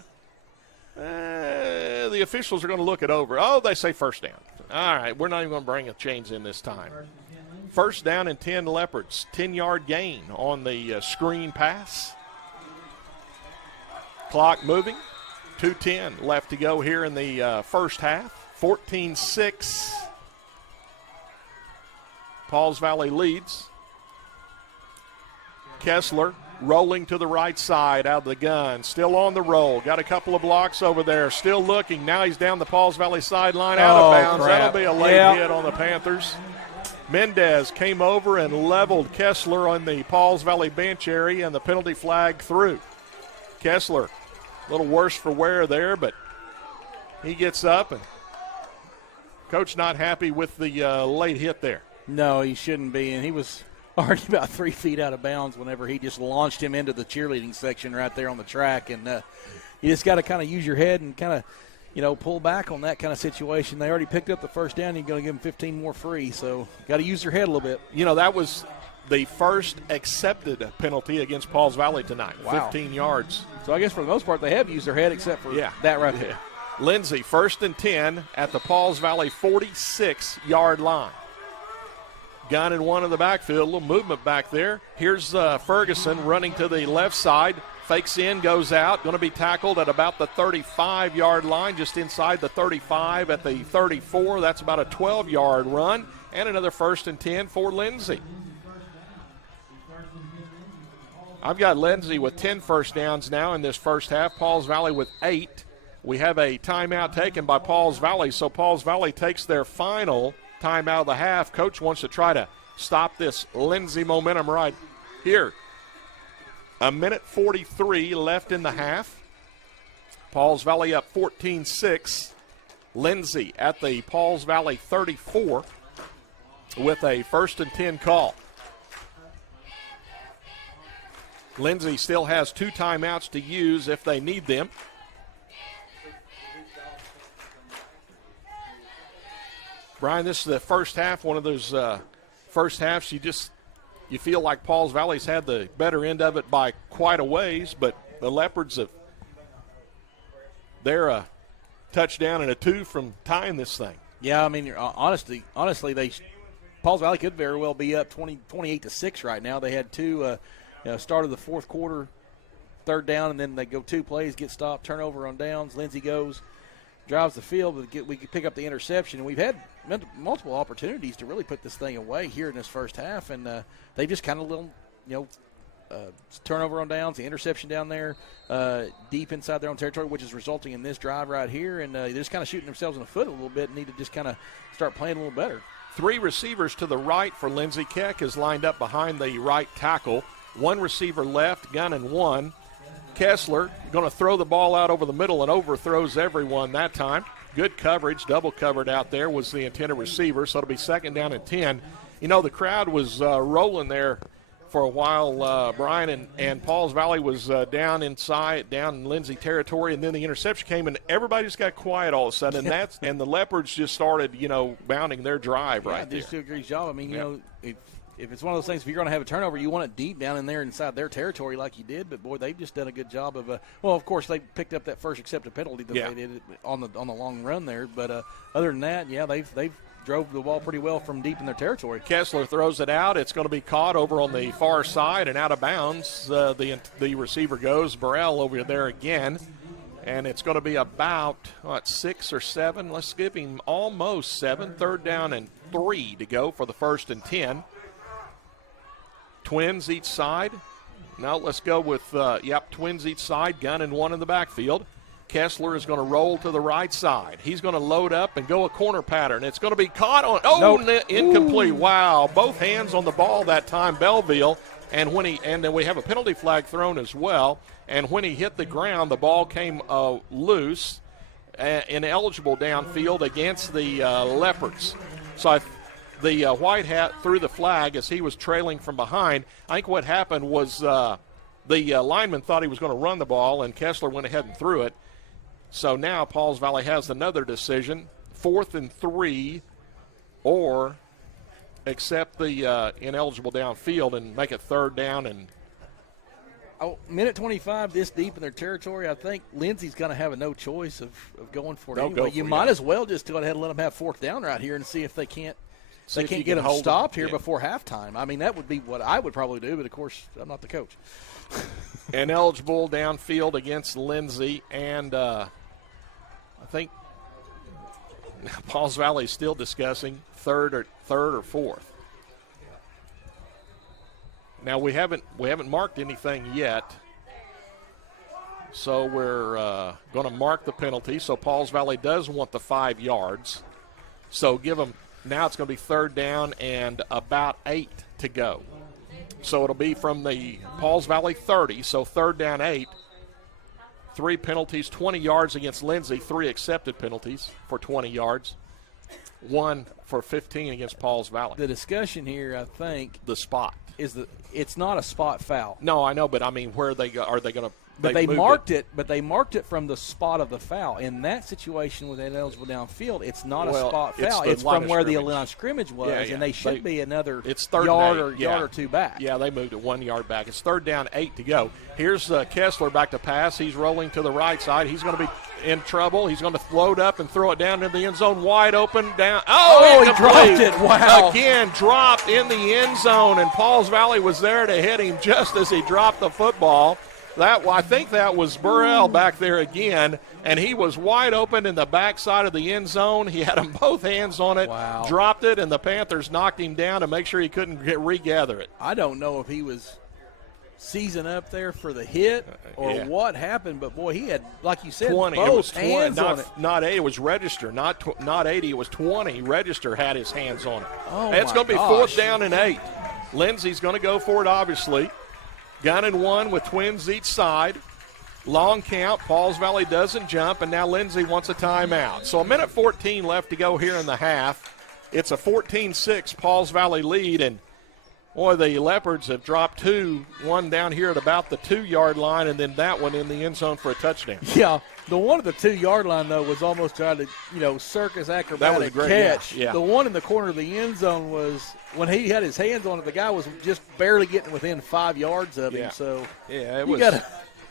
The officials are going to look it over. Oh, they say first down. All right, we're not even going to bring the chains in this time. First down and 10 Leopards. 10-yard gain on the screen pass. Clock moving. 2:10 left to go here in the first half. 14-6. Pauls Valley leads. Kessler rolling to the right side out of the gun. Still on the roll. Got a couple of blocks over there. Still looking. Now he's down the Pauls Valley sideline out of bounds. Crap. That'll be a late hit on the Panthers. Mendez came over and leveled Kessler on the Pauls Valley bench area, and the penalty flag through. Kessler, a little worse for wear there, but he gets up, and Coach not happy with the late hit there. No, he shouldn't be, and he was already about 3 feet out of bounds whenever he just launched him into the cheerleading section right there on the track, and you just got to kind of use your head and kind of, pull back on that kind of situation. They already picked up the first down. You're going to give them 15 more free, so got to use your head a little bit. That was the first accepted penalty against Pauls Valley tonight. Wow. 15 yards. So I guess for the most part they have used their head except for that right there. Lindsay, first and 10 at the Pauls Valley 46-yard line. Gun in one in the backfield, a little movement back there. Here's Ferguson running to the left side. Fakes in, goes out, going to be tackled at about the 35-yard line, just inside the 35 at the 34. That's about a 12-yard run, and another first and 10 for Lindsay. I've got Lindsay with 10 first downs now in this first half, Pauls Valley with 8. We have a timeout taken by Pauls Valley, so Pauls Valley takes their final timeout of the half. Coach wants to try to stop this Lindsay momentum right here. A minute 43 left in the half. Pauls Valley up 14-6. Lindsay at the Pauls Valley 34 with a first and 10 call. Lindsay still has 2 timeouts to use if they need them. Brian, this is the first half, one of those first halves you feel like Pauls Valley's had the better end of it by quite a ways, but the Leopards they're a touchdown and a 2 from tying this thing. Yeah, I mean, honestly, Pauls Valley could very well be up 28-6 right now. They had 2 start of the fourth quarter, third down, and then they go 2 plays, get stopped, turnover on downs. Lindsay goes, drives the field, we could pick up the interception. And we've had multiple opportunities to really put this thing away here in this first half, and they just kind of turnover on downs, the interception down there, deep inside their own territory, which is resulting in this drive right here, and they're just kind of shooting themselves in the foot a little bit and need to just kind of start playing a little better. 3 receivers to the right for Lindsay. Keck is lined up behind the right tackle. 1 receiver left, gun and 1. Kessler going to throw the ball out over the middle and overthrows everyone that time. Good coverage, double covered out there was the intended receiver, so it'll be second down and 10. The crowd was rolling there for a while, Brian, and Pauls Valley was down in Lindsay territory, and then the interception came, and everybody just got quiet all of a sudden, and the Leopards just started, bounding their drive right there. They just do a great job. I mean, if it's one of those things, if you're going to have a turnover, you want it deep down in there inside their territory like you did. But, boy, they've just done a good job of of course, they picked up that first accepted penalty that they did on the long run there. But other than that, they've drove the ball pretty well from deep in their territory. Kessler throws it out. It's going to be caught over on the far side and out of bounds. The receiver goes. Burrell over there again. And it's going to be about, 6 or 7. Let's give him almost 7. Third down and 3 to go for the first and 10. Twins each side. Now let's go with, twins each side, gun and one in the backfield. Kessler is going to roll to the right side. He's going to load up and go a corner pattern. It's going to be caught on, incomplete. Wow, both hands on the ball that time, Belleville. And then we have a penalty flag thrown as well. And when he hit the ground, the ball came loose, ineligible downfield against the Leopards. So the white hat threw the flag as he was trailing from behind. I think what happened was the lineman thought he was going to run the ball, and Kessler went ahead and threw it. So now Pauls Valley has another decision, 4th and 3, or accept the ineligible downfield and make it 3rd down. And minute 25 this deep in their territory, I think Lindsay's going to have no choice of going for it anyway. You might as well just go ahead and let them have 4th down right here and see if they can't get them stopped here before halftime. I mean, that would be what I would probably do, but, of course, I'm not the coach. Ineligible downfield against Lindsay, and I think Pauls Valley is still discussing third or 4th. Now we haven't marked anything yet, so we're going to mark the penalty. So Pauls Valley does want the 5 yards. So give them. Now it's going to be 3rd down and about 8 to go. So it'll be from the Pauls Valley 30. So 3rd down 8. 3 penalties, 20 yards against Lindsay. 3 accepted penalties for 20 yards. 1 for 15 against Pauls Valley. The discussion here, I think, the spot is it's not a spot foul. No, I know, but I mean, where are they going to? But they marked it. But they marked it from the spot of the foul. In that situation with ineligible downfield, it's not a spot foul. It's from where the line of scrimmage was, and they should be another yard or 2 back. Yeah, they moved it 1 yard back. It's 3rd down, 8 to go. Here's Kessler back to pass. He's rolling to the right side. He's going to be in trouble. He's going to load up and throw it down into the end zone, wide open down. Oh, he dropped it. Wow. Again, dropped in the end zone, and Pauls Valley was there to hit him just as he dropped the football. I think that was Burrell back there again, and he was wide open in the backside of the end zone. He had them both hands on it, dropped it, and the Panthers knocked him down to make sure he couldn't regather it. I don't know if he was seizing up there for the hit or what happened, but, boy, he had, like you said, 20. Both hands on it. Not 80, it was Register. Not 80, it was 20. Register had his hands on it. Oh, it's going to be 4th down and 8. Lindsay's going to go for it, obviously. Gun and 1 with twins each side. Long count. Pauls Valley doesn't jump, and now Lindsay wants a timeout. So 1:14 left to go here in the half. It's a 14-6 Pauls Valley lead, and, boy, the Leopards have dropped 2. One down here at about the 2-yard line, and then that one in the end zone for a touchdown. Yeah, the one at the 2-yard line, though, was almost trying to, circus acrobatic catch. Yeah. The one in the corner of the end zone was – when he had his hands on it, the guy was just barely getting within 5 yards of him. So it was.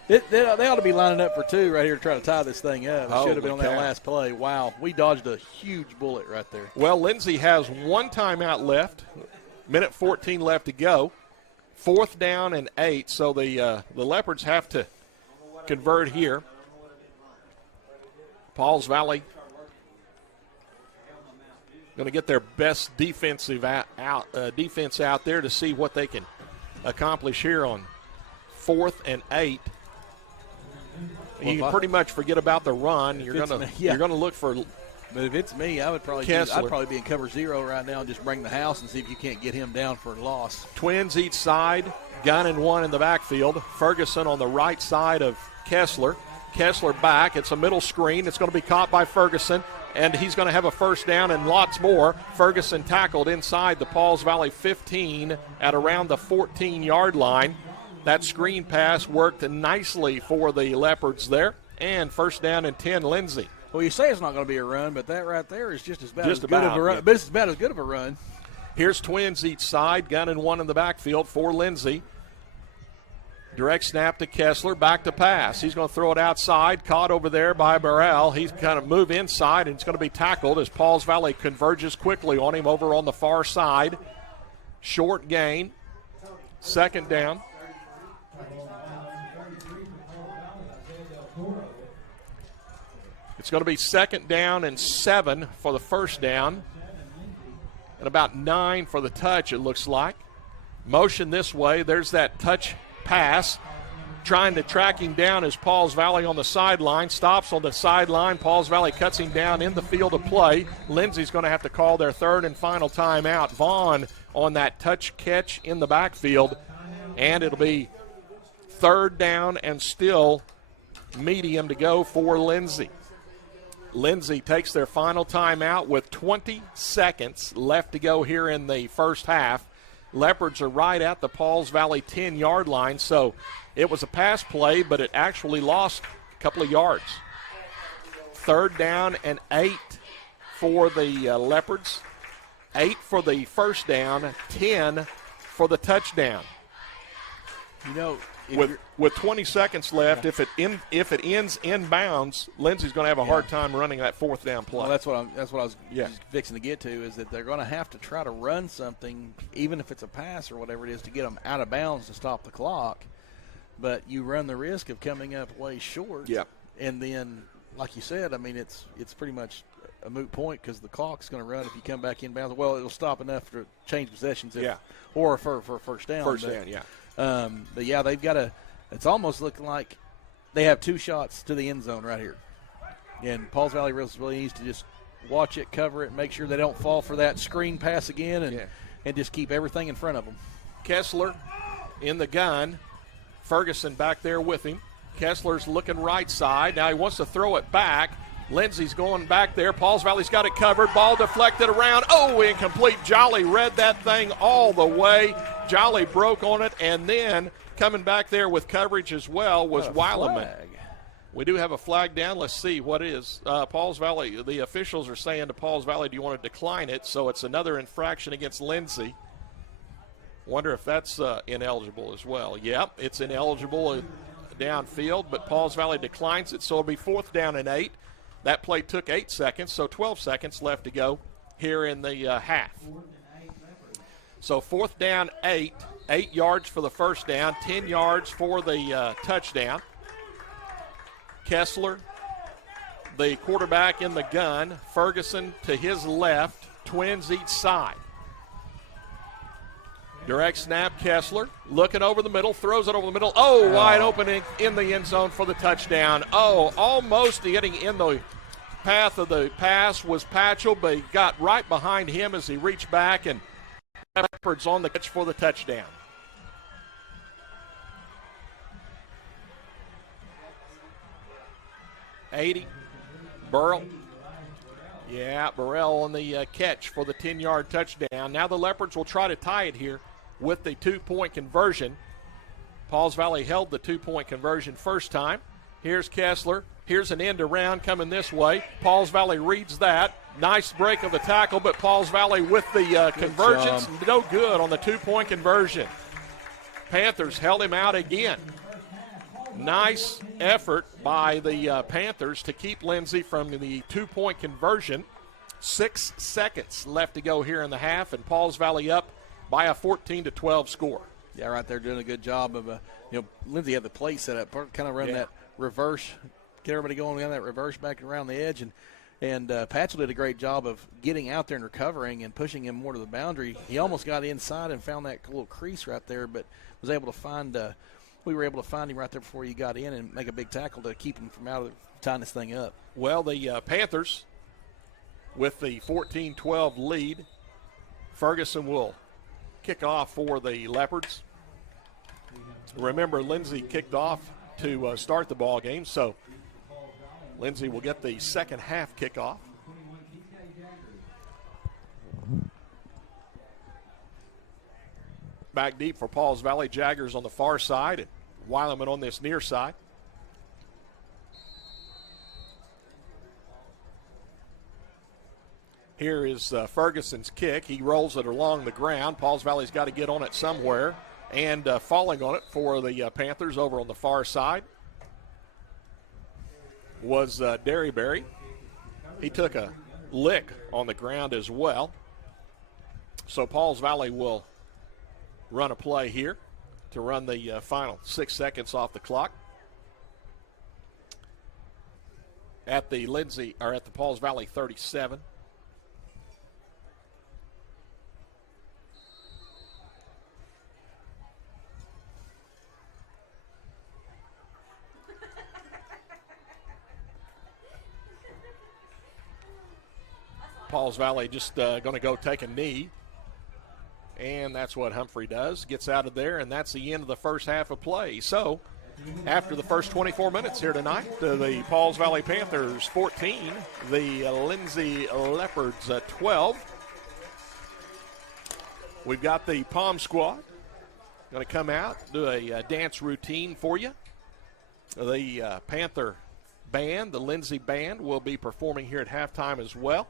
They ought to be lining up for 2 right here to try to tie this thing up. It should have been on that last play. Wow, we dodged a huge bullet right there. Well, Lindsay has 1 timeout left. 1:14 left to go. 4th down and 8. So the Leopards have to convert here. Pauls Valley going to get their best defense out there to see what they can accomplish here on 4th and 8. You can pretty much forget about the run. You're going to look for. But if it's me, I would probably I'd probably be in cover 0 right now and just bring the house and see if you can't get him down for a loss. Twins each side, gun and 1 in the backfield. Ferguson on the right side of Kessler. Kessler back. It's a middle screen. It's going to be caught by Ferguson, and he's going to have a 1st down and lots more. Ferguson tackled inside the Pauls Valley 15 at around the 14-yard line. That screen pass worked nicely for the Leopards there, and 1st down and 10, Lindsay. Well, you say it's not going to be a run, but that right there is just as bad as good of a run. But it's about as good of a run. Here's twins each side, gun and 1 in the backfield for Lindsay. Direct snap to Kessler, back to pass. He's going to throw it outside, caught over there by Burrell. He's going to move inside, and it's going to be tackled as Pauls Valley converges quickly on him over on the far side. Short gain, 2nd down. It's going to be 2nd down and 7 for the 1st down, and about 9 for the touch, it looks like. motion this way. There's that touch pass. Trying to track him down is Pauls Valley on the sideline. Stops on the sideline. Pauls Valley cuts him down in the field of play. Lindsay's going to have to call their third and final timeout. Vaughn on that touch catch in the backfield. And it'll be third down and still medium to go for Lindsay. Lindsay takes their final timeout with 20 seconds left to go here in the first half. Leopards are right at the Pauls Valley 10-yard line, so it was a pass play, but it actually lost a couple of yards. Third down and 8 for the Leopards. 8 for the first down, 10 for the touchdown. You know, with 20 seconds left, if it ends inbounds, Lindsay's going to have a hard time running that fourth down play. Well, that's what I was fixing to get to, is that they're going to have to try to run something, even if it's a pass or whatever it is, to get them out of bounds to stop the clock. But you run the risk of coming up way short. Yep. And then, like you said, I mean, it's pretty much a moot point because the clock's going to run if you come back inbounds. Well, it'll stop enough to change possessions, or for a first down. But yeah, they've got to. It's almost looking like they have 2 shots to the end zone right here, and Pauls Valley really needs to just watch it, cover it, make sure they don't fall for that screen pass again, and just keep everything in front of them. Kessler in the gun. Ferguson back there with him. Kessler's looking right side. Now he wants to throw it back. Lindsay's going back there. Pauls Valley's got it covered. Ball deflected around. Oh, incomplete. Jolly read that thing all the way. Jolly broke on it, and then coming back there with coverage as well was Weileman. We do have a flag down. Let's see what it is. Pauls Valley, the officials are saying to Pauls Valley, do you want to decline it? So it's another infraction against Lindsay. Wonder if that's ineligible as well. Yep, it's ineligible downfield, but Pauls Valley declines it, so it'll be 4th down and 8. That play took 8 seconds, so 12 seconds left to go here in the half. So 4th down, 8 yards for the first down, 10 yards for the touchdown. Kessler, the quarterback in the gun. Ferguson to his left, twins each side. Direct snap, Kessler looking over the middle, throws it over the middle. Oh, wide open in the end zone for the touchdown. Oh, almost getting in the path of the pass was Patchell, but he got right behind him as he reached back, and Leopards on the catch for the touchdown. '80, Burrell. Yeah, Burrell on the catch for the 10-yard touchdown. Now the Leopards will try to tie it here with the 2-point conversion. Pauls Valley held the 2-point conversion first time. Here's Kessler. Here's an end around coming this way. Pauls Valley reads that. Nice break of the tackle, but Pauls Valley with the convergence, no good on the 2-point conversion. Panthers held him out again. Nice effort by the Panthers to keep Lindsay from the 2-point conversion. 6 seconds left to go here in the half, and Pauls Valley up by a 14-12 score. Yeah, right there, doing a good job of, Lindsay had the play set up, kind of run that reverse, get everybody going on that reverse back around the edge, and Patchell did a great job of getting out there and recovering and pushing him more to the boundary. He almost got inside and found that little crease right there, but was able to find we were able to find him right there before he got in and make a big tackle to keep him from out of tying this thing up. Well, the Panthers with the 14-12 lead. Ferguson will kick off for the Leopards. Remember, Lindsay kicked off to start the ball game, so Lindsay will get the second half kickoff. Back deep for Pauls Valley. Jaggers on the far side and Weileman on this near side. Here is Ferguson's kick. He rolls it along the ground. Pauls Valley's got to get on it somewhere. And falling on it for the Panthers over on the far side was Derryberry. He took a lick on the ground as well. So Pauls Valley will run a play here to run the final 6 seconds off the clock. At the Pauls Valley 37. Pauls Valley just going to go take a knee. And that's what Humphrey does. Gets out of there, and that's the end of the first half of play. So after the first 24 minutes here tonight, the Pauls Valley Panthers 14, the Lindsay Leopards 12. We've got the Palm Squad going to come out, do a dance routine for you. The Panther band, the Lindsay band, will be performing here at halftime as well.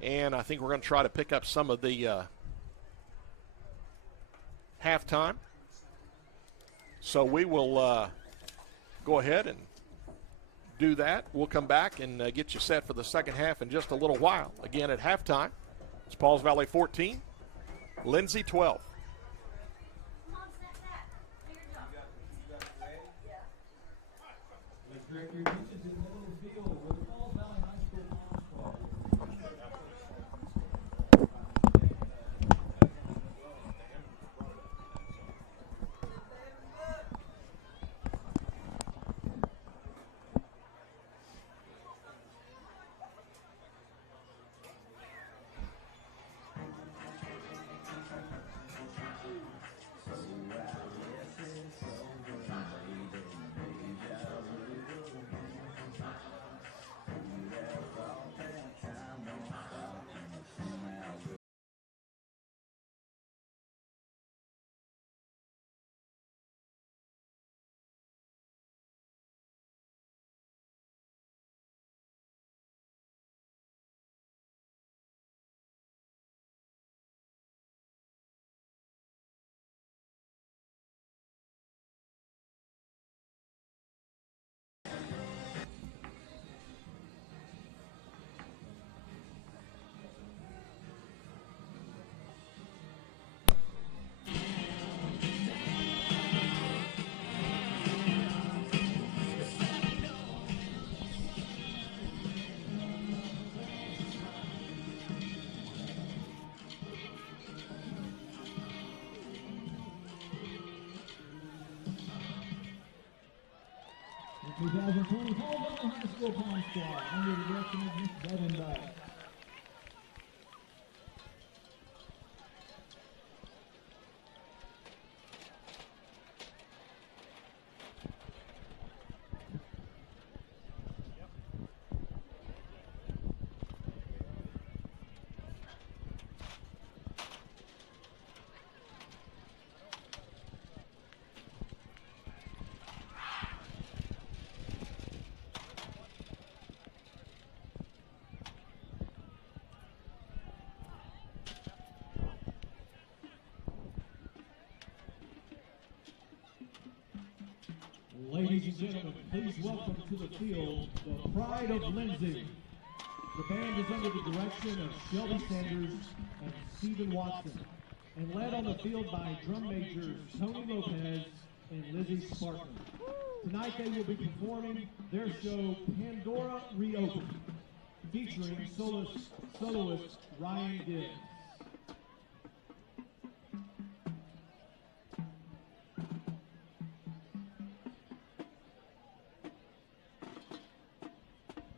And I think we're going to try to pick up some of the halftime. So we will go ahead and do that. We'll come back and get you set for the second half in just a little while. Again, at halftime, it's Pauls Valley 14, Lindsay 12. The 2020 Pauls Valley High School Palm Squad under the direction of Ms. Devin Dyke. Ladies and gentlemen, please welcome to the field the Pride of Lindsay. The band is under the direction of Shelby Sanders and Stephen Watson, and led on the field by drum majors Tony Lopez and Lizzie Spartan. Tonight they will be performing their show Pandora Reopened, featuring soloist Ryan Gibbs.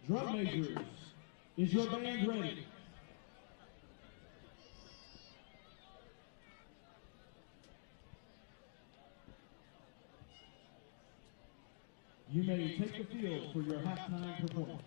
Drum majors, is your band ready? You may take the field for your halftime performance.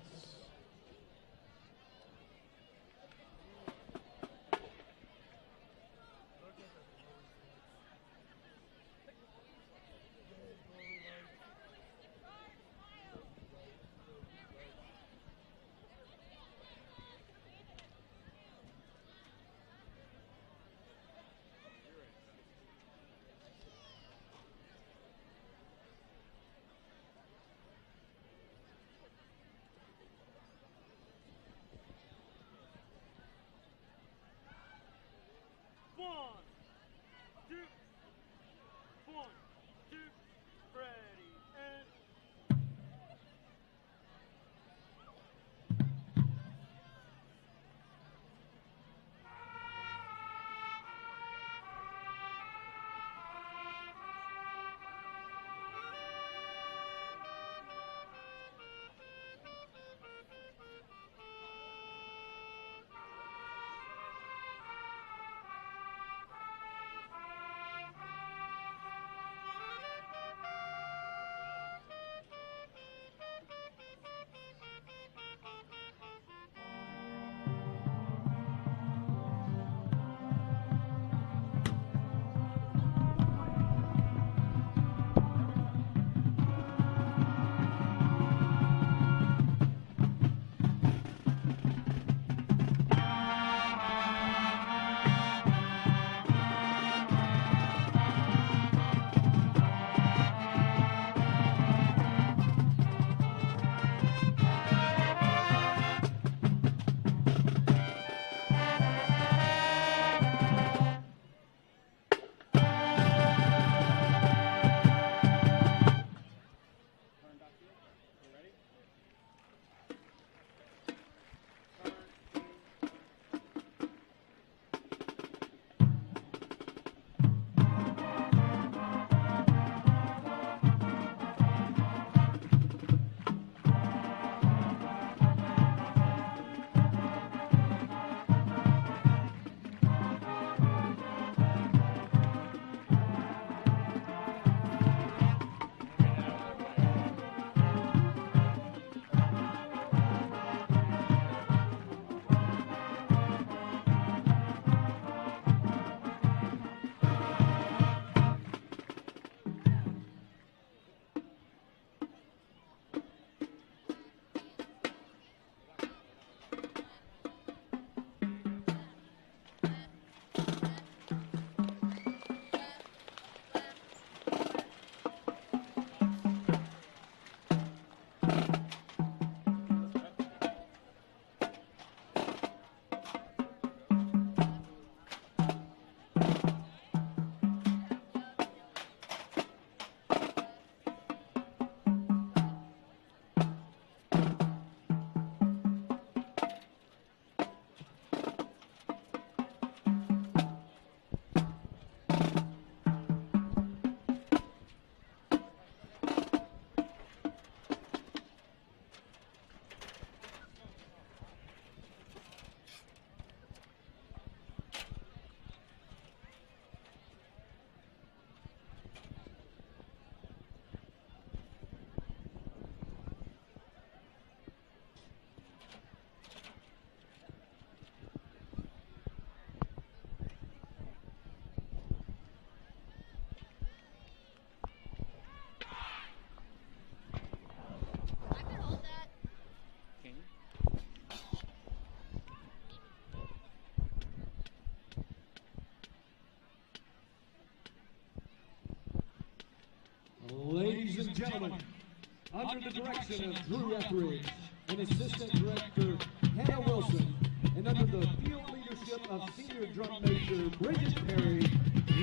under the direction of Drew Etheridge and Assistant Director Hannah Wilson, and under the field leadership of Senior Drum Major Bridget Perry,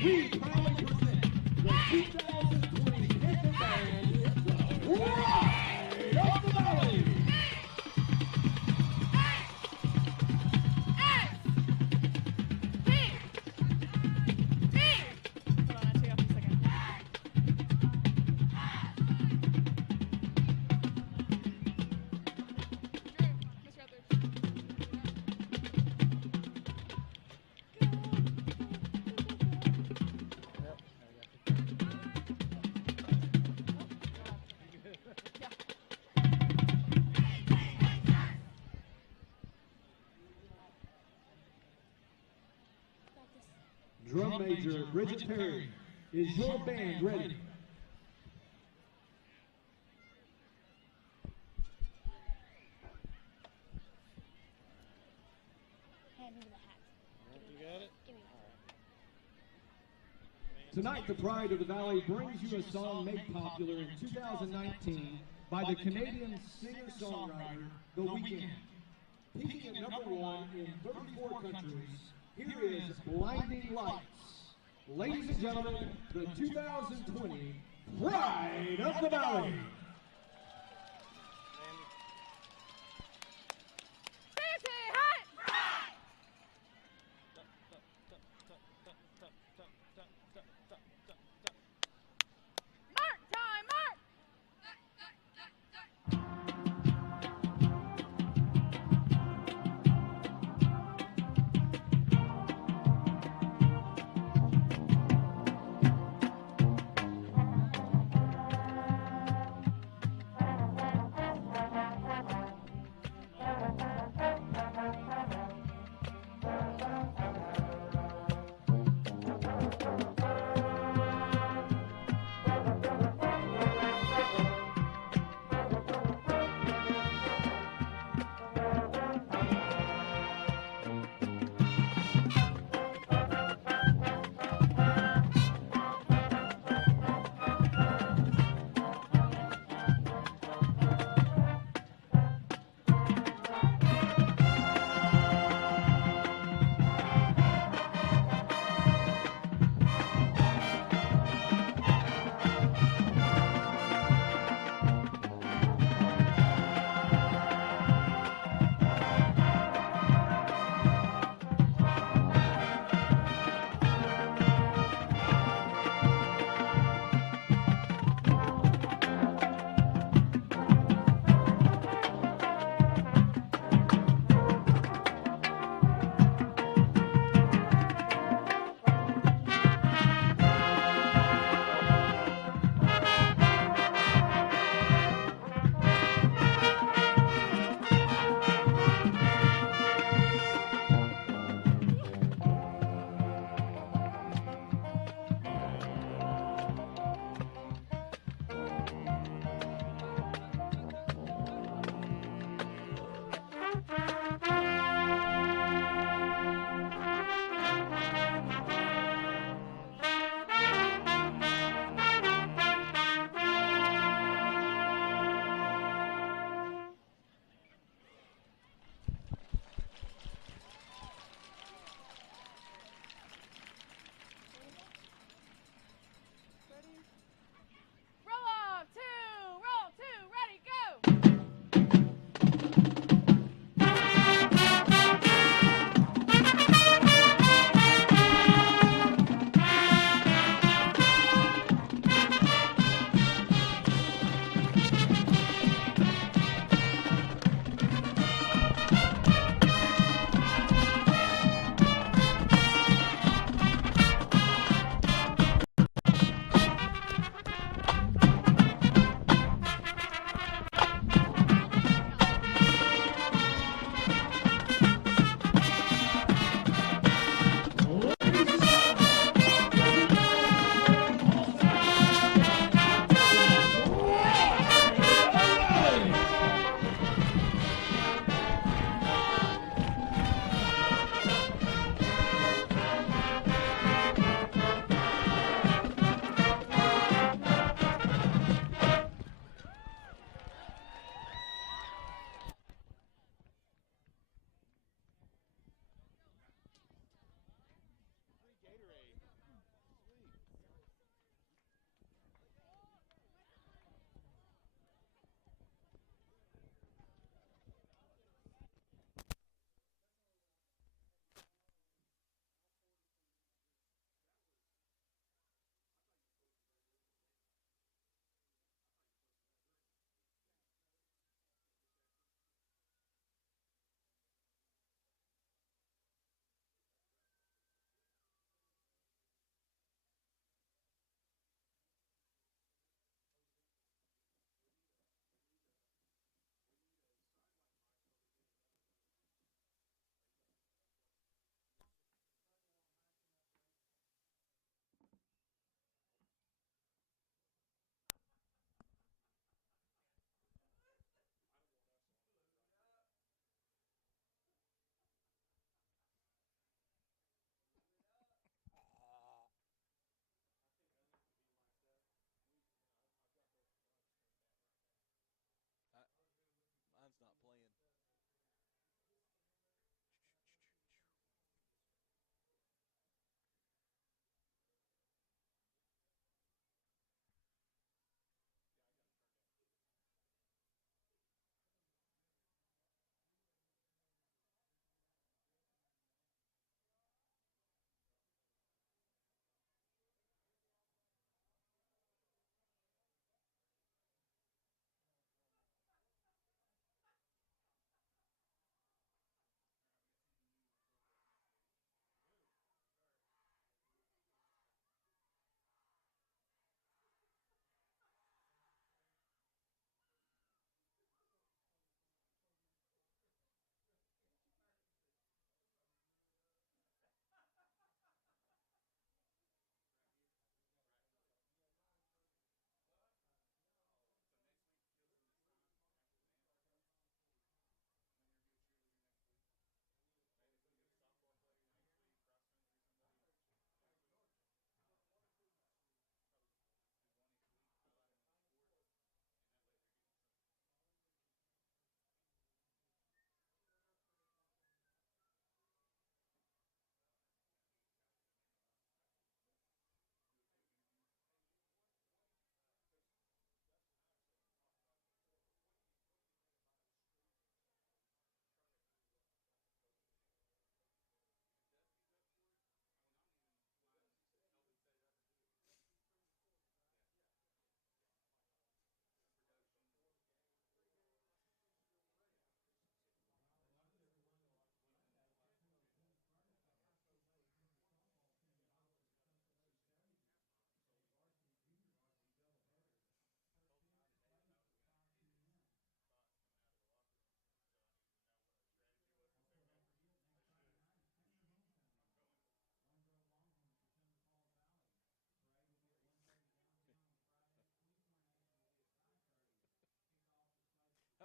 we proudly present the 2020 Hampton Band, the Pride of the Valley. Drum Major Bridget Perry, is your band ready? Hand me the hat. You got it? Give me Tonight, the Pride of the Valley brings you a song made popular in 2019 by the Canadian singer-songwriter The Weeknd. Peaking at #1 in 34 countries, here is Blinding Lights. Ladies and gentlemen, the 2020 Pride of the Valley.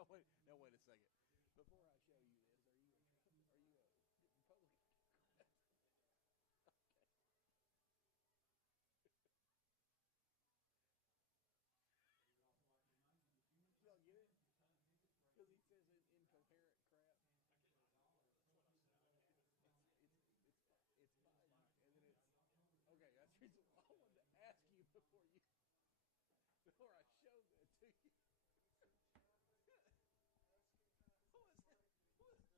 wait a second. Before I show you this, are you a Republican? Okay. You don't get it? Because he says incoherent crap. It's Biden, and then it's okay. That's the reason why I wanted to ask you before I showed that to you. Who is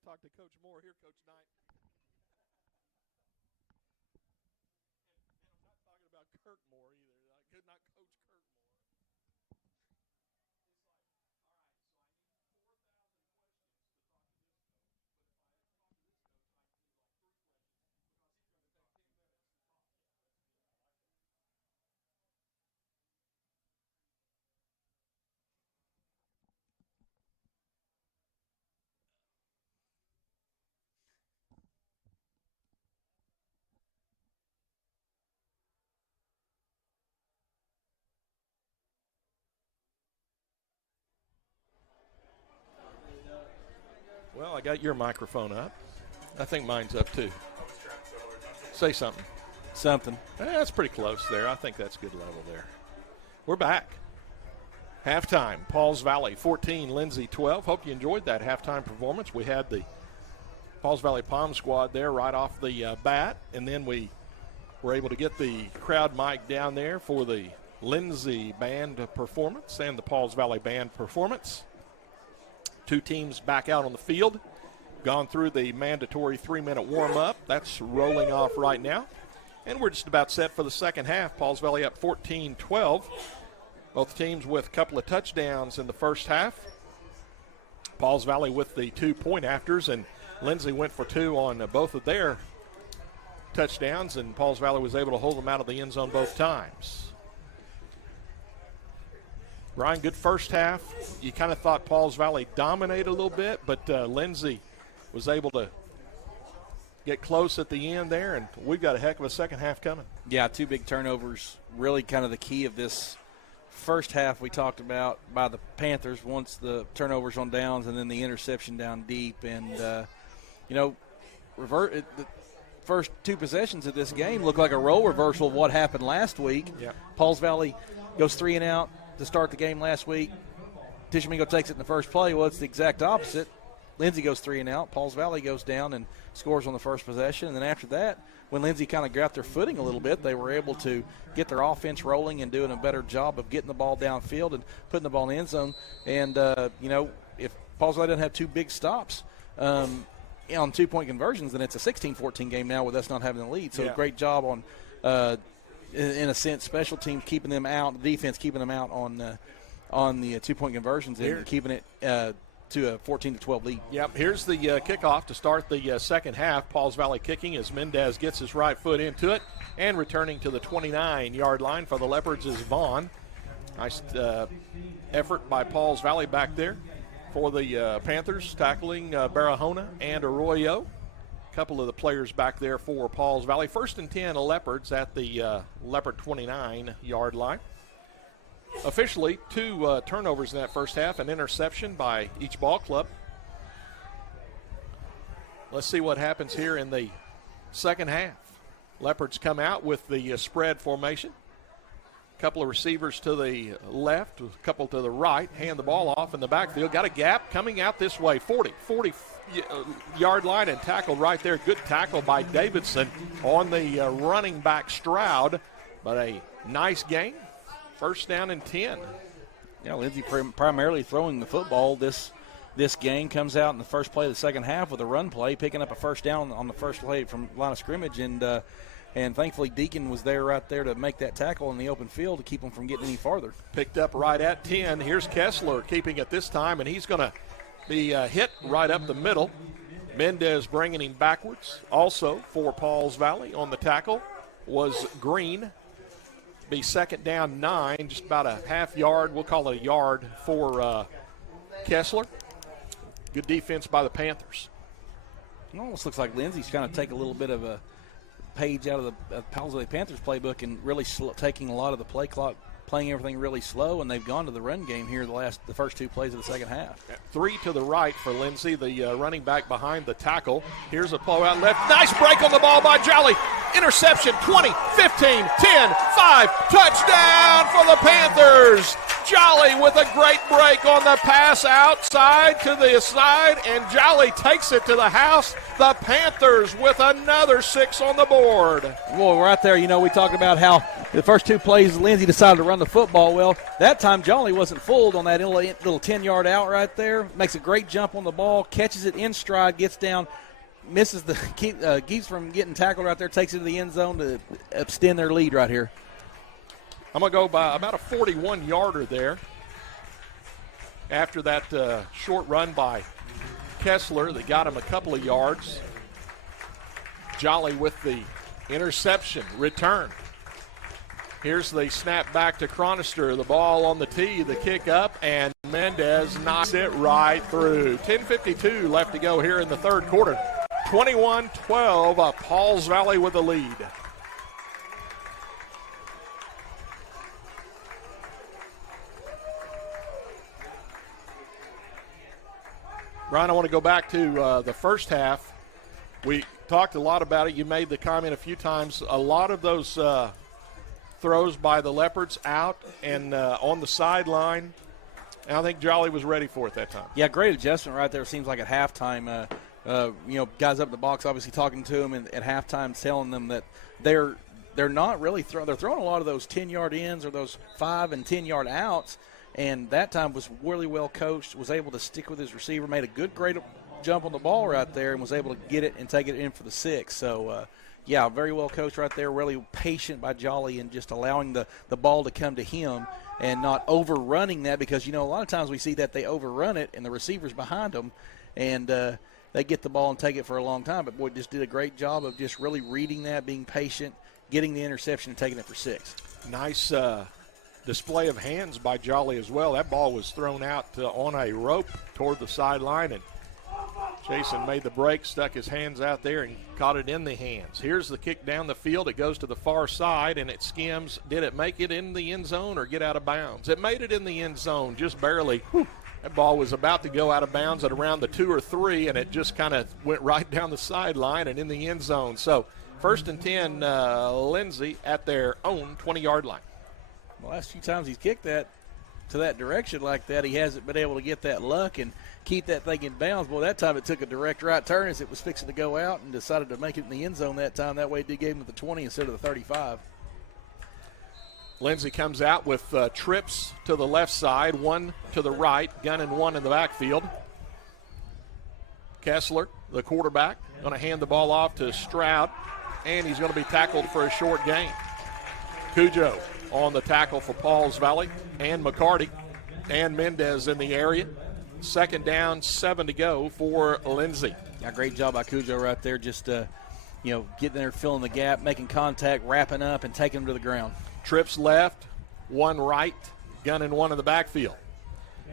Knight talk to Coach Moore. Here, Coach Knight. And I'm not talking about Kurt Moore either. I could not coach Kurt Moore. It's like, all right, so I need 4,000 questions to talk to this coach. But if I talk to this coach, I can do like 3 questions because he's going to take 10 minutes to talk. That's good. I like that. Well, I got your microphone up. I think mine's up too. Say something. Something. That's pretty close there. I think that's good level there. We're back. Halftime, Pauls Valley 14, Lindsay 12. Hope you enjoyed that halftime performance. We had the Pauls Valley Palm Squad there right off the bat, and then we were able to get the crowd mic down there for the Lindsay band performance and the Pauls Valley band performance. 2 teams back out on the field. Gone through the mandatory 3-minute warm-up. That's rolling off right now. And we're just about set for the second half. Pauls Valley up 14-12. Both teams with a couple of touchdowns in the first half. Pauls Valley with the 2 point-afters, and Lindsay went for 2 on both of their touchdowns, and Pauls Valley was able to hold them out of the end zone both times. Ryan, good first half. You kind of thought Pauls Valley dominated a little bit, but Lindsay was able to get close at the end there, and we've got a heck of a second half coming. Yeah, 2 big turnovers, really kind of the key of this first half we talked about by the Panthers, once the turnovers on downs and then the interception down deep. And, the first 2 possessions of this game look like a role reversal of what happened last week. Yep. Pauls Valley goes 3 and out to start the game last week. Tishomingo takes it in the first play. Well, it's the exact opposite. Lindsay goes 3 and out. Pauls Valley goes down and scores on the first possession. And then after that, when Lindsay kind of got their footing a little bit, they were able to get their offense rolling and doing a better job of getting the ball downfield and putting the ball in the end zone. And, if Pauls Valley doesn't have 2 big stops on 2-point conversions, then it's a 16-14 game now with us not having the lead. So yeah. Great job on, in a sense, special teams keeping them out, the defense keeping them out on the 2-point conversions and keeping it to a 14-12 lead. Yep, here's the kickoff to start the second half. Pauls Valley kicking as Mendez gets his right foot into it, and returning to the 29-yard line for the Leopards is Vaughn. Nice effort by Pauls Valley back there for the Panthers, tackling Barahona and Arroyo. A couple of the players back there for Pauls Valley. 1st and 10 Leopards at the Leopard 29-yard line. Officially, 2 turnovers in that first half, an interception by each ball club. Let's see what happens here in the second half. Leopards come out with the spread formation. A couple of receivers to the left, a couple to the right, hand the ball off in the backfield. Got a gap coming out this way, 40-yard line, and tackled right there. Good tackle by Davidson on the running back Stroud, but a nice gain. 1st down and 10. Yeah, Lindsay primarily throwing the football. This game comes out in the first play of the second half with a run play, picking up a 1st down on the first play from line of scrimmage, and thankfully Deacon was there right there to make that tackle in the open field to keep them from getting any farther. Picked up right at 10. Here's Kessler keeping it this time, and he's going to be hit right up the middle. Mendez bringing him backwards. Also for Pauls Valley on the tackle was Green. Be 2nd down 9, just about a half yard. We'll call it a yard for Kessler. Good defense by the Panthers. It almost looks like Lindsay's kind of take a little bit of a page out of the Pauls Valley Panthers playbook and really taking a lot of the play clock, playing everything really slow, and they've gone to the run game here the first 2 plays of the second half. 3 to the right for Lindsay, the running back behind the tackle. Here's a blow out left. Nice break on the ball by Jolly. Interception, 20, 15, 10, 5. Touchdown for the Panthers. Jolly with a great break on the pass outside to the side, and Jolly takes it to the house. The Panthers with another 6 on the board. Well, right there, we talked about how The first two plays, Lindsay decided to run the football. Well, that time Jolly wasn't fooled on that little 10-yard out right there. Makes a great jump on the ball, catches it in stride, gets down, misses keeps from getting tackled right there, takes it to the end zone to extend their lead right here. I'm going to go by about a 41-yarder there after that short run by Kessler that got him a couple of yards. Jolly with the interception return. Here's the snap back to Chronister. The ball on the tee, the kick up, and Mendez knocks it right through. 10:52 left to go here in the third quarter. 21-12, Pauls Valley with the lead. Brian, I want to go back to the first half. We talked a lot about it. You made the comment a few times. A lot of those throws by the Leopards out and on the sideline. And I think Jolly was ready for it that time. Yeah, great adjustment right there. Seems like at halftime, guys up in the box obviously talking to them, and at halftime telling them that they're not really throwing. They're throwing a lot of those 10-yard ins or those 5 and 10-yard outs. And that time was really well coached, was able to stick with his receiver, made a great jump on the ball right there, and was able to get it and take it in for the 6. So, very well coached right there, really patient by Jolly and just allowing the ball to come to him and not overrunning that because, a lot of times we see that they overrun it and the receiver's behind them and they get the ball and take it for a long time. But, boy, just did a great job of just really reading that, being patient, getting the interception and taking it for 6. Nice display of hands by Jolly as well. That ball was thrown out on a rope toward the sideline, and Jason made the break, stuck his hands out there, and caught it in the hands. Here's the kick down the field. It goes to the far side, and it skims. Did it make it in the end zone or get out of bounds? It made it in the end zone, just barely. That ball was about to go out of bounds at around the 2 or 3, and it just kind of went right down the sideline and in the end zone. So 1st and 10, Lindsay at their own 20-yard line. The last few times he's kicked that to that direction like that, he hasn't been able to get that luck and keep that thing in bounds. Boy, that time it took a direct right turn as it was fixing to go out and decided to make it in the end zone that time. That way it gave him the 20 instead of the 35. Lindsay comes out with trips to the left side, one to the right, gun and one in the backfield. Kessler, the quarterback, going to hand the ball off to Stroud, and he's going to be tackled for a short gain. Cujo on the tackle for Pauls Valley, and McCarty and Mendez in the area. 2nd down, 7 to go for Lindsay. Yeah, great job by Cujo right there, just getting there, filling the gap, making contact, wrapping up, and taking them to the ground. Trips left, one right, gun and one in the backfield.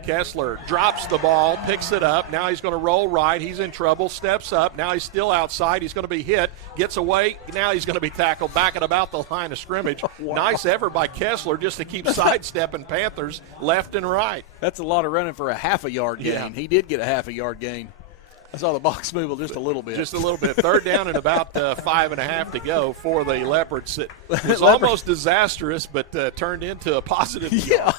Kessler drops the ball, picks it up. Now he's going to roll right. He's in trouble, steps up. Now he's still outside. He's going to be hit, gets away. Now he's going to be tackled back at about the line of scrimmage. Wow. Nice effort by Kessler just to keep sidestepping Panthers left and right. That's a lot of running for a half a yard gain. Yeah. He did get a half a yard gain. I saw the box move just a little bit. Just a little bit. 3rd down and about 5.5 to go for the Leopards. It was almost disastrous, but turned into a positive. Yeah.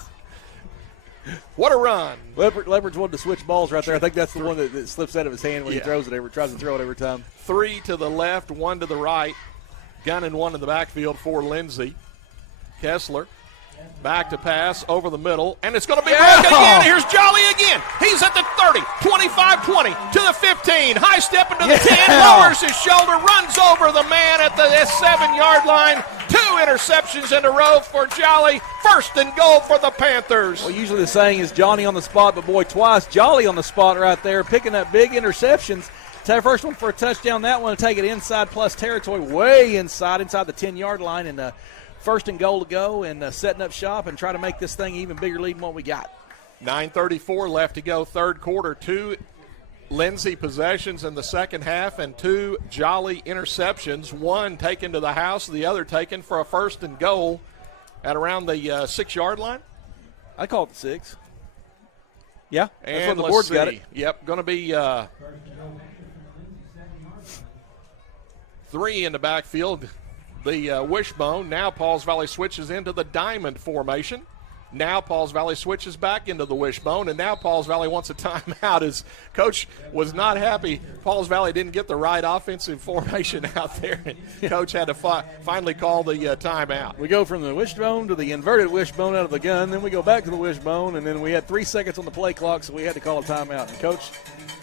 What a run. Leopards wanted to switch balls right there. I think that's the one that slips out of his hand when he throws it tries to throw it every time. 3 to the left, 1 to the right. Gun and 1 in the backfield for Lindsay. Kessler back to pass over the middle, and it's going to be broken again. Here's Jolly again. He's at the 30, 25-20, to the 15. High step into the 10, lowers his shoulder, runs over the man at the 7-yard line. 2 interceptions in a row for Jolly. 1st and goal for the Panthers. Well, usually the saying is Johnny on the spot, but boy, twice Jolly on the spot right there, picking up big interceptions. First one for a touchdown. That one to take it inside plus territory, way inside the 10-yard line, and 1st and goal to go, and setting up shop and try to make this thing even bigger lead than what we got. 9:34 left to go, third quarter. 2 Lindsay possessions in the second half and 2 Jolly interceptions. One taken to the house, the other taken for a 1st and goal at around the 6-yard line. I call it the 6. Yeah, that's and what the board's got it. Yep, going to be 3 in the backfield. The wishbone. Now Pauls Valley switches into the diamond formation. Now Pauls Valley switches back into the wishbone, and now Pauls Valley wants a timeout as Coach was not happy. Pauls Valley didn't get the right offensive formation out there, and Coach had to finally call the timeout. We go from the wishbone to the inverted wishbone out of the gun, then we go back to the wishbone, and then we had 3 seconds on the play clock, so we had to call a timeout. And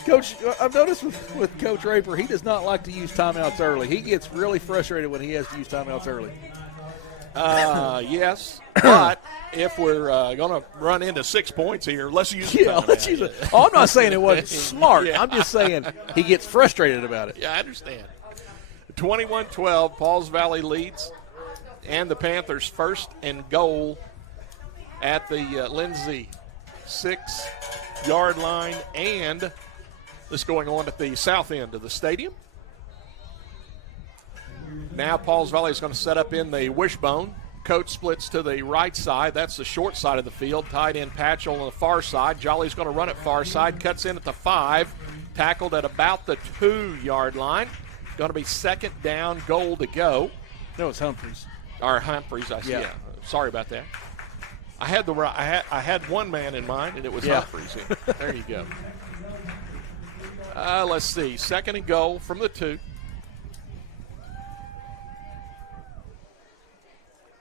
Coach, I've noticed with Coach Raper, he does not like to use timeouts early. He gets really frustrated when he has to use timeouts early. Yes, but if we're going to run into 6 points here, let's use it. Yeah, let's use it. Oh, I'm not saying it wasn't smart. Yeah. I'm just saying he gets frustrated about it. Yeah, I understand. 21-12, Pauls Valley leads, and the Panthers first and goal at the Lindsay 6-yard line, and this going on at the south end of the stadium. Now Pauls Valley is going to set up in the wishbone. Coach splits to the right side. That's the short side of the field. Tight end Patchell on the far side. Jolly's going to run it far side. Cuts in at the 5. Tackled at about the 2-yard line. Going to be second down, goal to go. No, it's Humphreys. Or Humphreys, I see. Yeah. Sorry about that. I had one man in mind, and it was Humphreys. There you go. Let's see. Second and goal from the 2.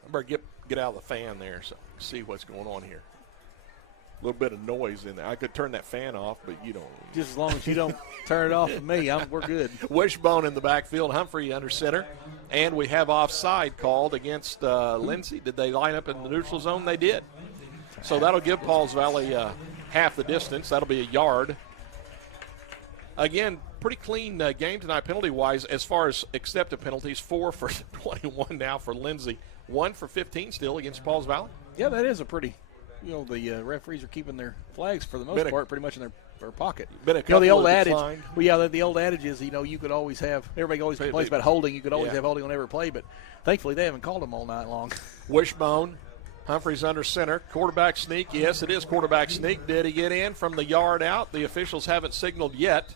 I better get out of the fan there so I can see what's going on here. A little bit of noise in there. I could turn that fan off, but you don't. Just as long as you don't turn it off for me, we're good. Wishbone in the backfield, Humphrey under center. And we have offside called against Lindsay. Did they line up in the neutral zone? They did. So that'll give Pauls Valley half the distance. That'll be a yard. Again, pretty clean game tonight penalty-wise as far as accepted penalties. 4 for 21 now for Lindsay. 1 for 15 still against Pauls Valley. Yeah, that is a pretty, the referees are keeping their flags for the most part pretty much in their pocket. The old adage, the old adage is, you could always have, everybody always complains about holding. You could always have holding on every play, but thankfully they haven't called them all night long. Wishbone, Humphreys under center. Quarterback sneak. Yes, it is quarterback sneak. Did he get in from the yard out? The officials haven't signaled yet.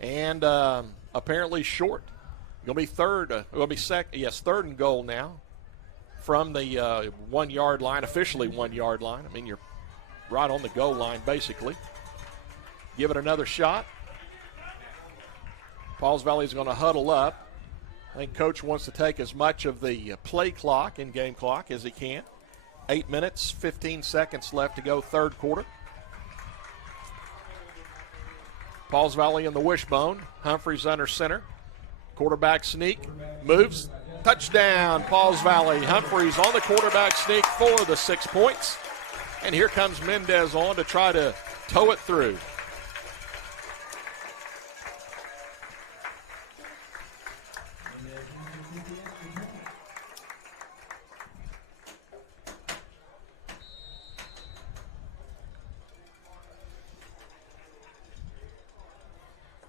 And apparently short. Going to be third. Going to be second. Yes, third and goal now from the 1 yard line, officially 1 yard line. I mean, you're right on the goal line, basically. Give it another shot. Pauls Valley is going to huddle up. I think Coach wants to take as much of the play clock, in-game clock, as he can. 8 minutes, 15 seconds left to go, third quarter. Pauls Valley in the wishbone. Humphreys under center. Quarterback sneak. Moves. Touchdown, Pauls Valley. Humphreys on the quarterback sneak for the 6 points. And here comes Mendez on to try to tow it through.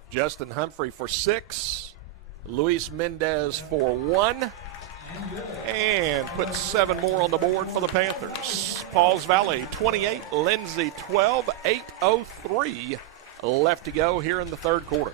Justin Humphrey for 6. Luis Mendez for 1. And put 7 more on the board for the Panthers. Pauls Valley 28, Lindsay 12, 8:03 left to go here in the third quarter.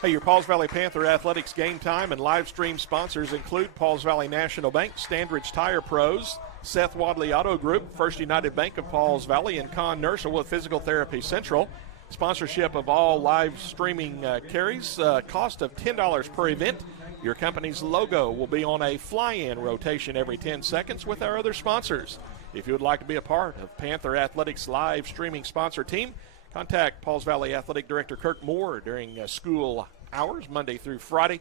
Hey, your Pauls Valley Panther Athletics game time and live stream sponsors include Pauls Valley National Bank, Standridge Tire Pros, Seth Wadley Auto Group, First United Bank of Pauls Valley, and Con Nursel with Physical Therapy Central. Sponsorship of all live streaming carries, cost of $10 per event. Your company's logo will be on a fly-in rotation every 10 seconds with our other sponsors. If you would like to be a part of Panther Athletics live streaming sponsor team, contact Pauls Valley Athletic Director Kirk Moore during school hours, Monday through Friday.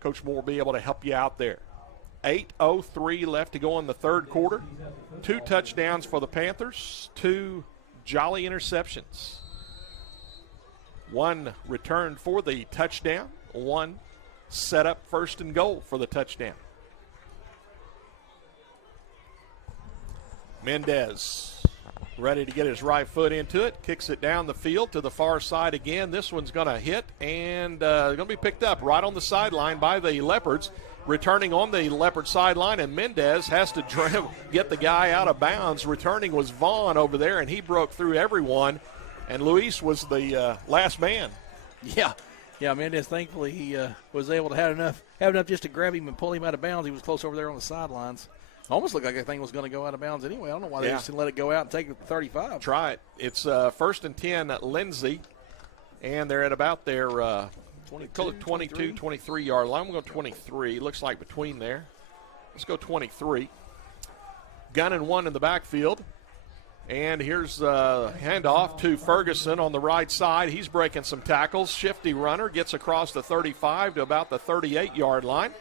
Coach Moore will be able to help you out there. 8:03 left to go in the third quarter. 2 touchdowns for the Panthers, 2 jolly interceptions. 1 returned for the touchdown, 1 set up first and goal for the touchdown. Mendez ready to get his right foot into it. Kicks it down the field to the far side again. This one's going to hit and going to be picked up right on the sideline by the Leopards. returning on the Leopard sideline, and Mendez has to get the guy out of bounds. Returning was Vaughn over there, and he broke through everyone, and Luis was the last man. Yeah, Mendez, thankfully, he was able to have enough just to grab him and pull him out of bounds. He was close over there on the sidelines. Almost looked like that thing was going to go out of bounds anyway. I don't know why they just didn't let it go out and take it to 35. Try it. It's 1st and 10 at Lindsay, and they're at about their 22, 23-yard line. We'll go 23. Looks like between there. Let's go 23. Gun and one in the backfield. And here's a handoff to Ferguson on the right side. He's breaking some tackles. Shifty runner gets across the 35 to about the 38-yard line.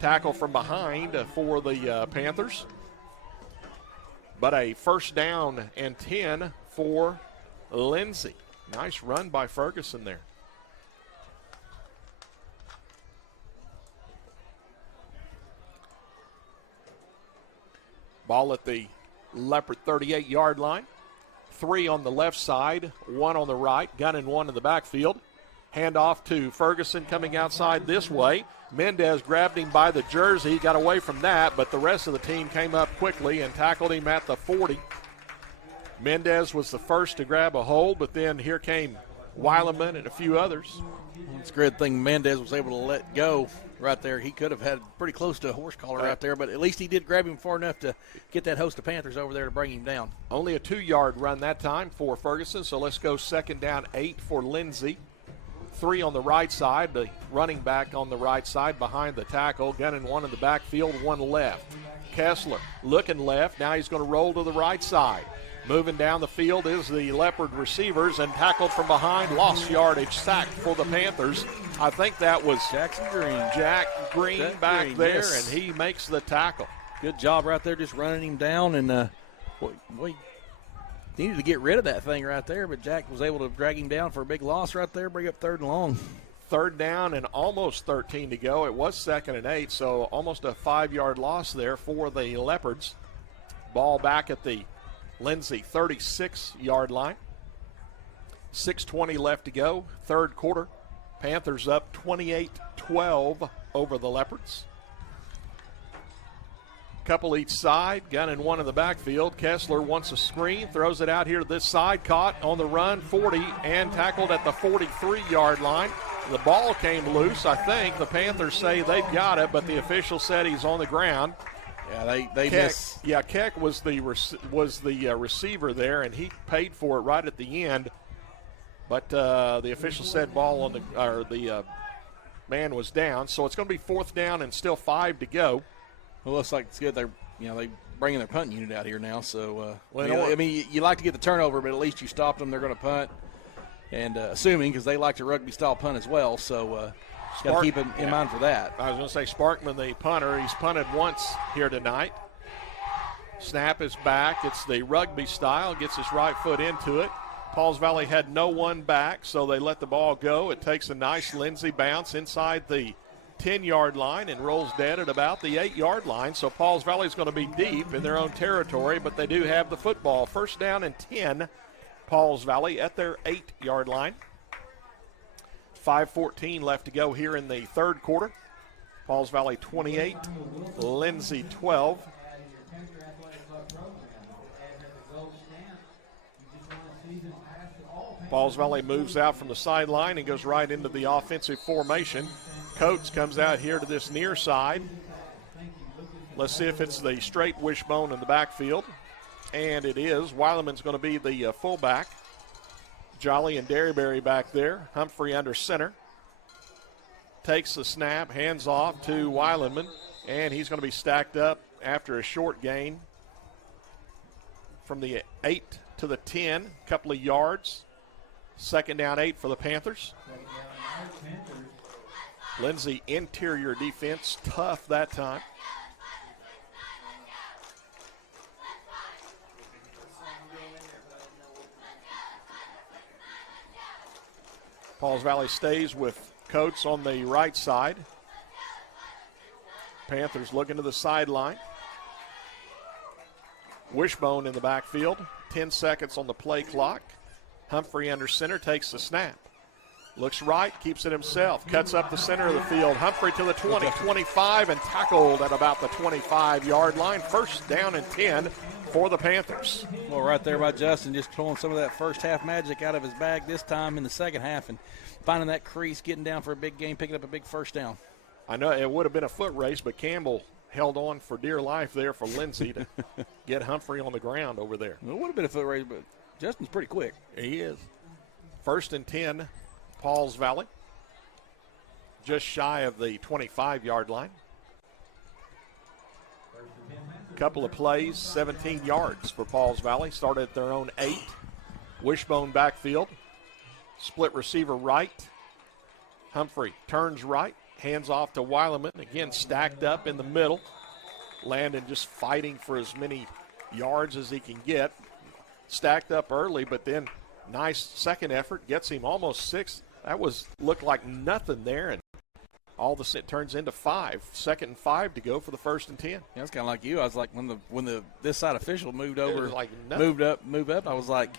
Tackle from behind for the Panthers. But a 1st down and 10 for Lindsay. Nice run by Ferguson there. Ball at the Leopard 38-yard line. 3 on the left side, 1 on the right. Gun and one in the backfield. Handoff to Ferguson coming outside this way. Mendez grabbed him by the jersey, got away from that, but the rest of the team came up quickly and tackled him at the 40. Mendez was the first to grab a hold, but then here came Weileman and a few others. It's a great thing Mendez was able to let go right there. He could have had pretty close to a horse collar right there, but at least he did grab him far enough to get that host of Panthers over there to bring him down. Only a 2-yard run that time for Ferguson, so let's go 2nd down 8 for Lindsay. 3 on the right side, the running back on the right side behind the tackle. Gun and one in the backfield, 1 left. Kessler looking left. Now he's going to roll to the right side. Moving down the field is the Leopard receivers, and tackled from behind, lost yardage, sacked for the Panthers. I think that was Jack Green back there, yes. And he makes the tackle. Good job right there, just running him down, and we needed to get rid of that thing right there, but Jack was able to drag him down for a big loss right there, bring up 3rd and long. 3rd down and almost 13 to go. It was 2nd and 8, so almost a 5-yard loss there for the Leopards. Ball back at the Lindsay 36-yard line. 6:20 left to go, 3rd quarter. Panthers up 28-12 over the Leopards. Couple each side, gun and one in the backfield. Kessler wants a screen, throws it out here to this side, caught on the run, 40, and tackled at the 43-yard line. The ball came loose, I think. The Panthers say they've got it, but the official said he's on the ground. Yeah, they miss. Yeah, Keck was the receiver there, and he paid for it right at the end. But the official said the man was down, so it's going to be 4th down and still 5 to go. Well, looks like it's good. They're bringing their punt unit out here now. So, you like to get the turnover, but at least you stopped them. They're going to punt, and assuming because they like to rugby style punt as well. So, got to keep in mind for that. I was going to say Sparkman, the punter, he's punted once here tonight. Snap is back. It's the rugby style. Gets his right foot into it. Pauls Valley had no one back, so they let the ball go. It takes a nice Lindsay bounce inside the 10-yard line and rolls dead at about the 8-yard line. So Pauls Valley is going to be deep in their own territory, but they do have the football. 1st down and 10, Pauls Valley at their 8-yard line. 5:14 left to go here in the 3rd quarter. Pauls Valley 28, Lindsay 12. Pauls Valley moves out from the sideline and goes right into the offensive formation. Coates comes out here to this near side. Let's see if it's the straight wishbone in the backfield. And it is. Weileman's going to be the fullback. Jolly and Derryberry back there. Humphrey under center. Takes the snap, hands off to Weileman, and he's going to be stacked up after a short gain from the 8 to the 10, couple of yards. 2nd down 8 for the Panthers. Lindsay interior defense, tough that time. Pauls Valley stays with Coates on the right side. Panthers looking to the sideline. Wishbone in the backfield. 10 seconds on the play clock. Humphrey under center takes the snap. Looks right, keeps it himself, cuts up the center of the field. Humphrey to the 20, 25, and tackled at about the 25-yard line. First down and 10 for the Panthers. Well, right there by Justin, just pulling some of that first half magic out of his bag this time in the second half and finding that crease, getting down for a big game, picking up a big first down. I know it would have been a foot race, but Campbell held on for dear life there for Lindsay to get Humphrey on the ground over there. It would have been a foot race, but Justin's pretty quick. He is. First and 10, Pauls Valley, just shy of the 25-yard line. Couple of plays, 17 yards for Pauls Valley. Started at their own 8. Wishbone backfield. Split receiver right. Humphrey turns right. Hands off to Weileman. Again, stacked up in the middle. Landon just fighting for as many yards as he can get. Stacked up early, but then nice second effort. Gets him almost 6. That looked like nothing there, and all of a sudden it turns into 5. Second and 5 to go for the first and 10. Yeah, it's kind of like you. I was like, when the this side official moved over, like moved up. I was like,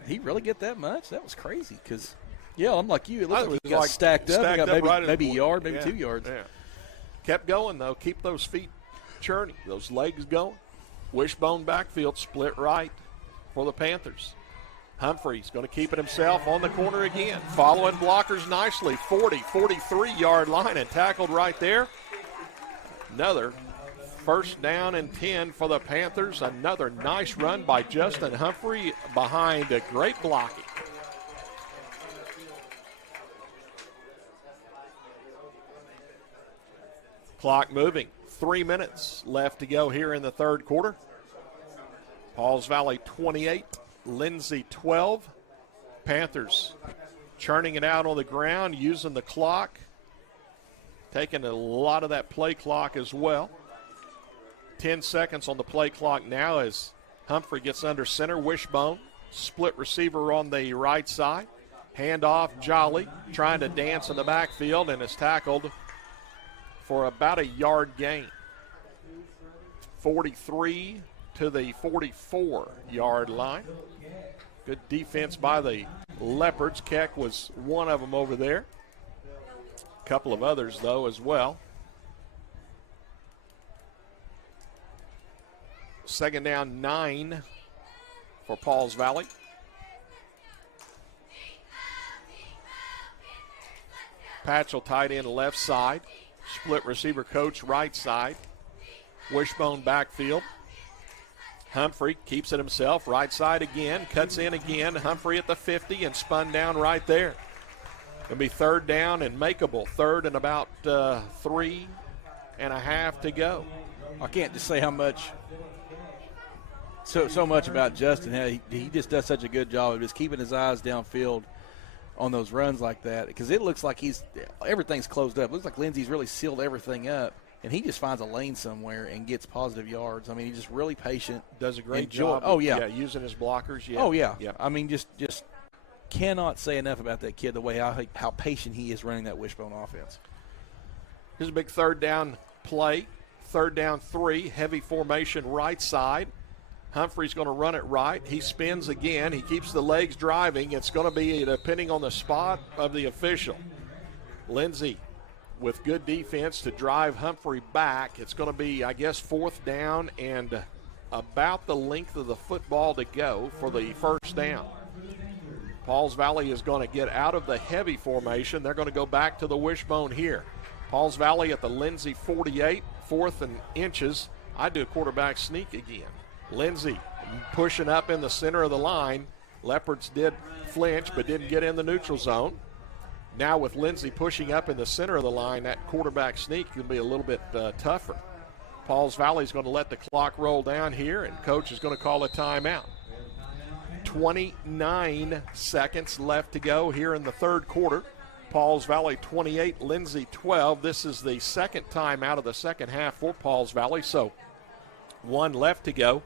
did he really get that much? That was crazy. Because yeah, I'm like you. It looked like he got stacked up. He got maybe a yard, maybe 2 yards. Yeah. Kept going though. Keep those feet churning, those legs going. Wishbone backfield, split right for the Panthers. Humphrey's going to keep it himself on the corner again. Following blockers nicely. 40, 43-yard line and tackled right there. Another first down and 10 for the Panthers. Another nice run by Justin Humphrey behind a great blocking. Clock moving. 3 minutes left to go here in the third quarter. Pauls Valley 28. Lindsay 12. Panthers churning it out on the ground, using the clock, taking a lot of that play clock as well. 10 seconds on the play clock now as Humphrey gets under center. Wishbone, split receiver on the right side. Handoff, Jolly, trying to dance in the backfield and is tackled for about a yard gain. 43 to the 44-yard line. Good defense by the Leopards. Keck was one of them over there. A couple of others, though, as well. Second down, 9 for Pauls Valley. Patchell tight end left side. Split receiver coach right side. Wishbone backfield. Humphrey keeps it himself, right side again, cuts in again. Humphrey at the 50 and spun down right there. It'll be third down and makeable. Third and about 3.5 to go. I can't just say how much, so much about Justin. He just does such a good job of just keeping his eyes downfield on those runs like that, because it looks like everything's closed up. It looks like Lindsay's really sealed everything up. And he just finds a lane somewhere and gets positive yards. I mean, he's just really patient. Does a great job. Oh, yeah. Using his blockers. Yeah. Oh, yeah. Yeah. I mean, just cannot say enough about that kid, the way how patient he is running that Wishbone offense. Here's a big third down play. Third down 3, heavy formation right side. Humphrey's going to run it right. He spins again. He keeps the legs driving. It's going to be depending on the spot of the official. Lindsay with good defense to drive Humphrey back. It's going to be, I guess, fourth down and about the length of the football to go for the first down. Pauls Valley is going to get out of the heavy formation. They're going to go back to the wishbone here. Pauls Valley at the Lindsay 48, 4th and inches. I do a quarterback sneak again. Lindsay pushing up in the center of the line. Leopards did flinch but didn't get in the neutral zone. Now with Lindsay pushing up in the center of the line, that quarterback sneak can be a little bit tougher. Pauls Valley is going to let the clock roll down here, and coach is going to call a timeout. 29 seconds left to go here in the third quarter. Pauls Valley 28, Lindsay 12. This is the second timeout of the second half for Pauls Valley, so 1 left to go.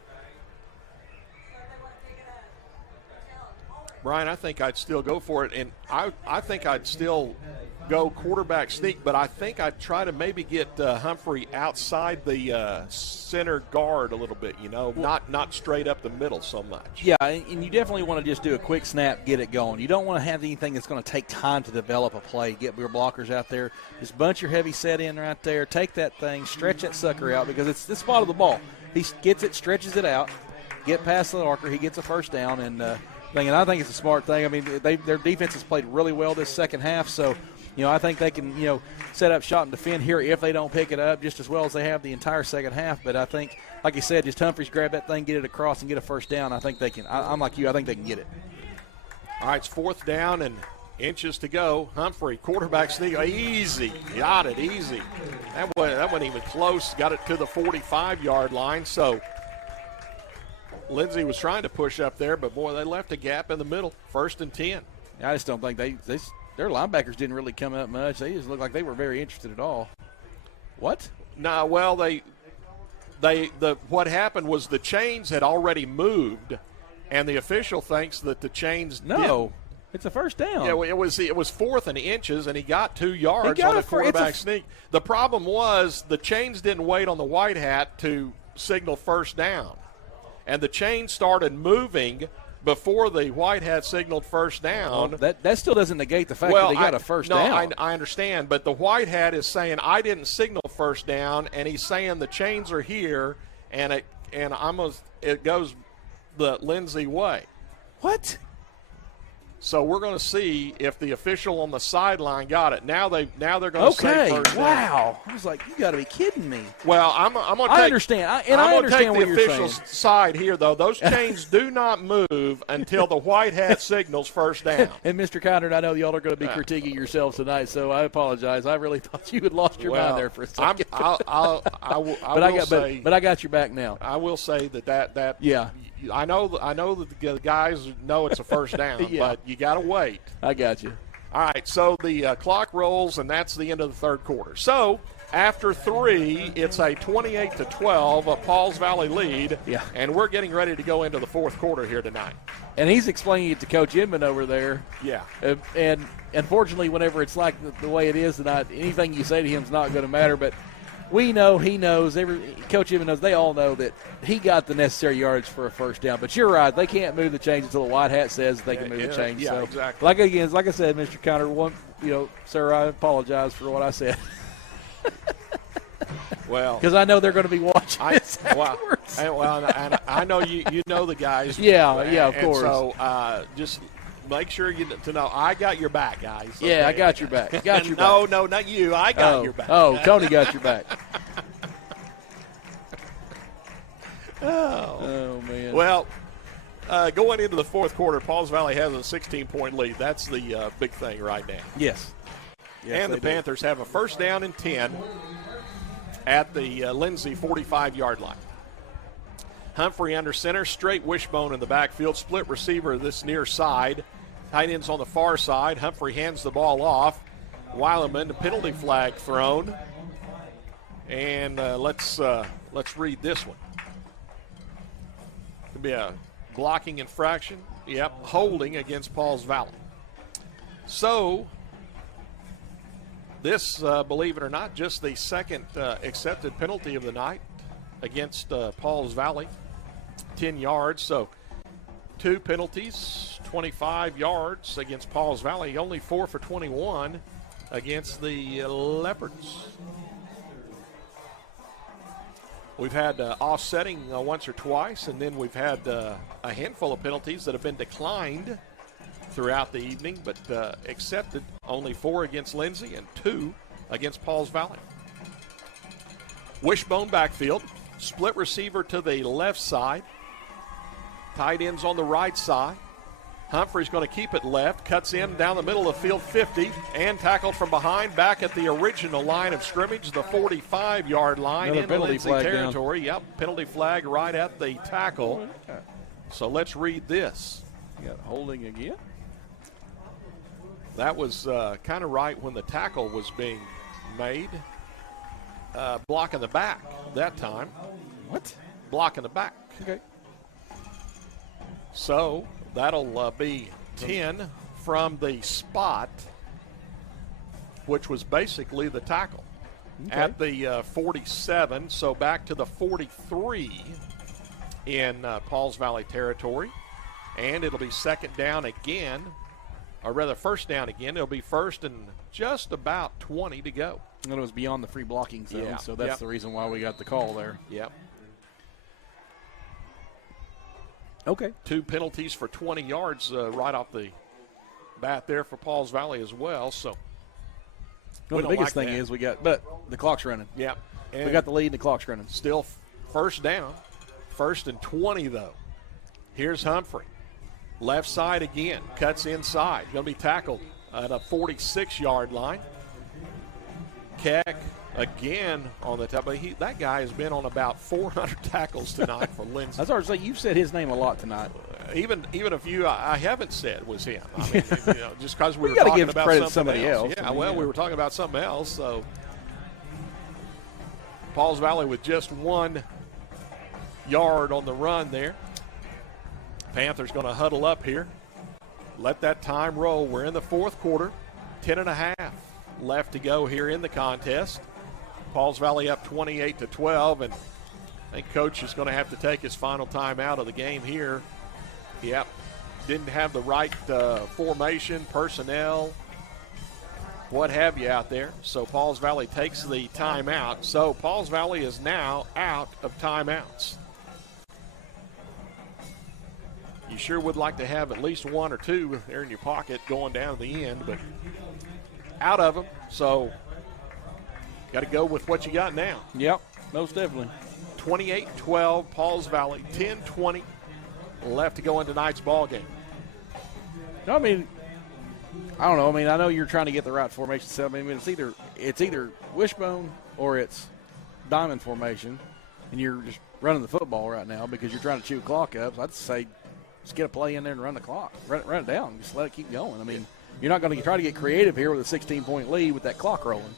Brian, I think I'd still go for it, and I think I'd still go quarterback sneak, but I think I'd try to maybe get Humphrey outside the center guard a little bit, not straight up the middle so much. Yeah, and you definitely want to just do a quick snap, get it going. You don't want to have anything that's going to take time to develop a play. Get your blockers out there. Just bunch your heavy set in right there. Take that thing, stretch that sucker out because it's the spot of the ball. He gets it, stretches it out, get past the marker, he gets a first down, and I think it's a smart thing. I mean, their defense has played really well this second half, so I think they can set up shot and defend here if they don't pick it up just as well as they have the entire second half. But I think, like you said, just Humphreys grab that thing, get it across, and get a first down. I think they can. I'm like you. I think they can get it. All right, it's 4th down and inches to go. Humphrey, quarterback sneak, easy, got it, easy. That wasn't even close. Got it to the 45-yard line. So Lindsay was trying to push up there, but boy, they left a gap in the middle. 1st and 10. I just don't think their linebackers didn't really come up much. They just looked like they were very interested at all. What? No, well, what happened was the chains had already moved, and the official thinks that the chains didn't. It's a first down. Yeah, it was 4th and inches, and he got 2 yards on the quarterback sneak. The problem was the chains didn't wait on the white hat to signal first down, and the chains started moving before the white hat signaled first down. Well, that still doesn't negate the fact that they got a first down. No, I understand, but the white hat is saying I didn't signal first down, and he's saying the chains are here, and it goes the Lindsay way. What? So we're going to see if the official on the sideline got it. Now they're going to say first down. Wow. I was like, you got to be kidding me. Well, I'm going to take. I understand. I understand what you're saying. I'm going to take the official's side here, though. Those chains do not move until the white hat signals first down. And Mr. Conrad, I know y'all are going to be critiquing yourselves tonight, so I apologize. I really thought you had lost your mind there for a second. But I got your back now. I will say that yeah. I know that the guys know it's a first down, yeah. But you got to wait. I got you. All right, so the clock rolls, and that's the end of the 3rd quarter. So after 3, it's a 28-12, a Pauls Valley lead, and we're getting ready to go into the 4th quarter here tonight. And he's explaining it to Coach Inman over there. Yeah. And unfortunately, whenever it's like the way it is tonight, anything you say to him is not going to matter, but we know, he knows, Coach Inman knows, they all know that he got the necessary yards for a first down. But you're right, they can't move the chains until the white hat says they can move the chains. Yeah, so, exactly. Like I said, Mr. Conner, sir, I apologize for what I said. Well, because I know they're going to be watching this afterwards. And I know you know the guys. Yeah, of course. So just make sure you know I got your back, guys. Okay? Yeah, I got your back. No, not you. I got your back. Oh, Tony got your back. Oh, man. Well, going into the 4th quarter, Pauls Valley has a 16-point lead. That's the big thing right now. Yes, and the Panthers have a 1st down and 10 at the Lindsay 45-yard line. Humphrey under center, straight wishbone in the backfield, split receiver this near side. Tight ends on the far side. Humphrey hands the ball off. Weileman, the penalty flag thrown. And let's read this one. Could be a blocking infraction. Yep, holding against Pauls Valley. So this, believe it or not, just the second accepted penalty of the night against Pauls Valley. 10 yards, so 2 penalties, 25 yards against Pauls Valley, only 4 for 21 against the Leopards. We've had offsetting once or twice, and then we've had a handful of penalties that have been declined throughout the evening, but accepted, only 4 against Lindsay and 2 against Pauls Valley. Wishbone backfield, split receiver to the left side. Tight ends on the right side. Humphrey's going to keep it left, cuts in down the middle of field 50, and tackled from behind back at the original line of scrimmage, the 45-yard line in Lindsay territory. Down. Yep, penalty flag right at the tackle. So let's read this. You got holding again? That was kind of right when the tackle was being made. Block in the back that time. What? Block in the back. Okay. So that'll be 10 from the spot, which was basically the tackle. at the 47. So back to the 43 in Pauls Valley territory. And it'll be second down again, or rather first down again. It'll be first and just about 20 to go. And it was beyond the free blocking zone, Yeah. so that's the reason why we got the call there. Yep. Okay. 2 penalties for 20 yards right off the bat there for Pauls Valley as well. So Well, the biggest thing is but the clock's running. Yeah. We got the lead and the clock's running. Still first down. First and 20, though. Here's Humphrey. Left side again. Cuts inside. Going to be tackled at a 46-yard line. Keck again on the top. But that guy has been on about 400 tackles tonight for Lindsay. That's hard to say. You've said his name a lot tonight. Even a few I haven't said was him. I mean, just because we were gotta talking give about credit to something somebody else. Yeah, I mean, well, we were talking about something else. So Pauls Valley with just 1 yard on the run there. Panthers going to huddle up here. Let that time roll. We're in the fourth quarter. 10.5 left to go here in the contest. Pauls Valley up 28-12, and I think Coach is going to have to take his final time out of the game here. Yep, didn't have the right formation, personnel, what have you out there. So Pauls Valley takes the timeout. So Pauls Valley is now out of timeouts. You sure would like to have at least 1 or 2 there in your pocket going down to the end, but out of them. So got to go with what you got now. Yep, most definitely. 28-12, Pauls Valley, 10-20 left to go in tonight's ball game. No, I mean, I don't know. I mean, I know you're trying to get the right formation set. I mean, it's either wishbone or it's diamond formation, and you're just running the football right now because you're trying to chew the clock up. So I'd say just get a play in there and run the clock. Run it down. Just let it keep going. I mean, you're not going to try to get creative here with a 16-point lead with that clock rolling.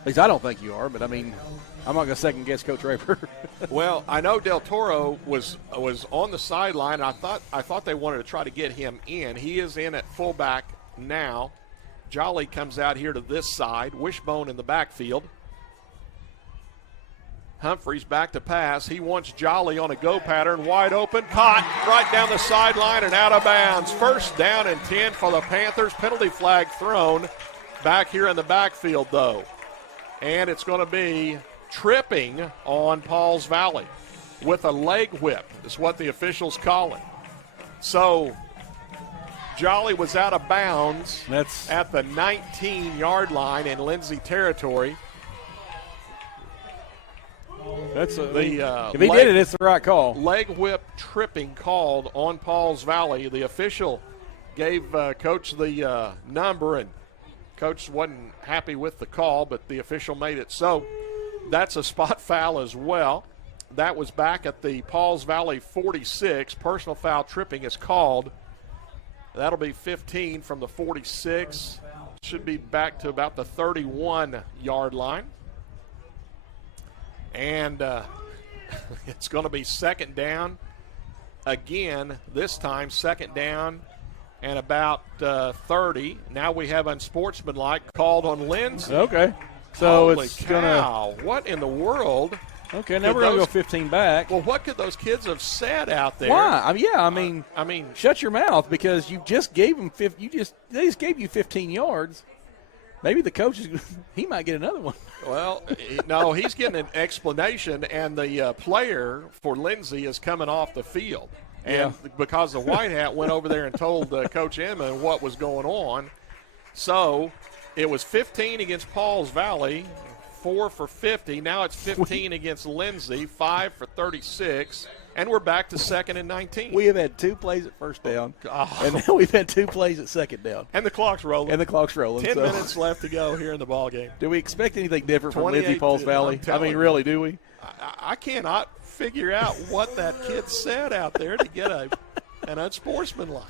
At least I don't think you are, but, I mean, I'm not going to second-guess Coach Raper. Well, I know Del Toro was on the sideline. I thought they wanted to try to get him in. He is in at fullback now. Jolly comes out here to this side. Wishbone in the backfield. Humphreys back to pass. He wants Jolly on a go pattern. Wide open. Caught right down the sideline and out of bounds. First down and 10 for the Panthers. Penalty flag thrown back here in the backfield, though. And it's going to be tripping on Pauls Valley with a leg whip is what the officials call it. So Jolly was out of bounds at the 19-yard line in Lindsay territory. If he did it, it's the right call. Leg whip tripping called on Pauls Valley. The official gave Coach the number, and Coach wasn't happy with the call, but the official made it so. That's a spot foul as well. That was back at the Pauls Valley 46. Personal foul tripping is called. That'll be 15 from the 46. Should be back to about the 31-yard line. And it's going to be second down again, this time second down and about 30. Now we have unsportsmanlike called on Lindsay. Okay. So Holy it's cow. What in the world? Okay, now we're going to go 15 back. Well, what could those kids have said out there? Why? I mean, shut your mouth because you just gave them they just gave you 15 yards. Maybe the coach he might get another one. Well, no, he's getting an explanation, and the player for Lindsay is coming off the field. And because the white hat went over there and told Coach Emma what was going on. So it was 15 against Pauls Valley, 4 for 50. Now it's 15 against Lindsay, 5 for 36. And we're back to second and 19. We have had 2 plays at first down, and now we've had 2 plays at second down. And the clock's rolling. 10 minutes left to go here in the ball game. Do we expect anything different from Lindsay Pauls Valley? I mean, really, do we? I cannot figure out what that kid said out there to get an unsportsmanlike.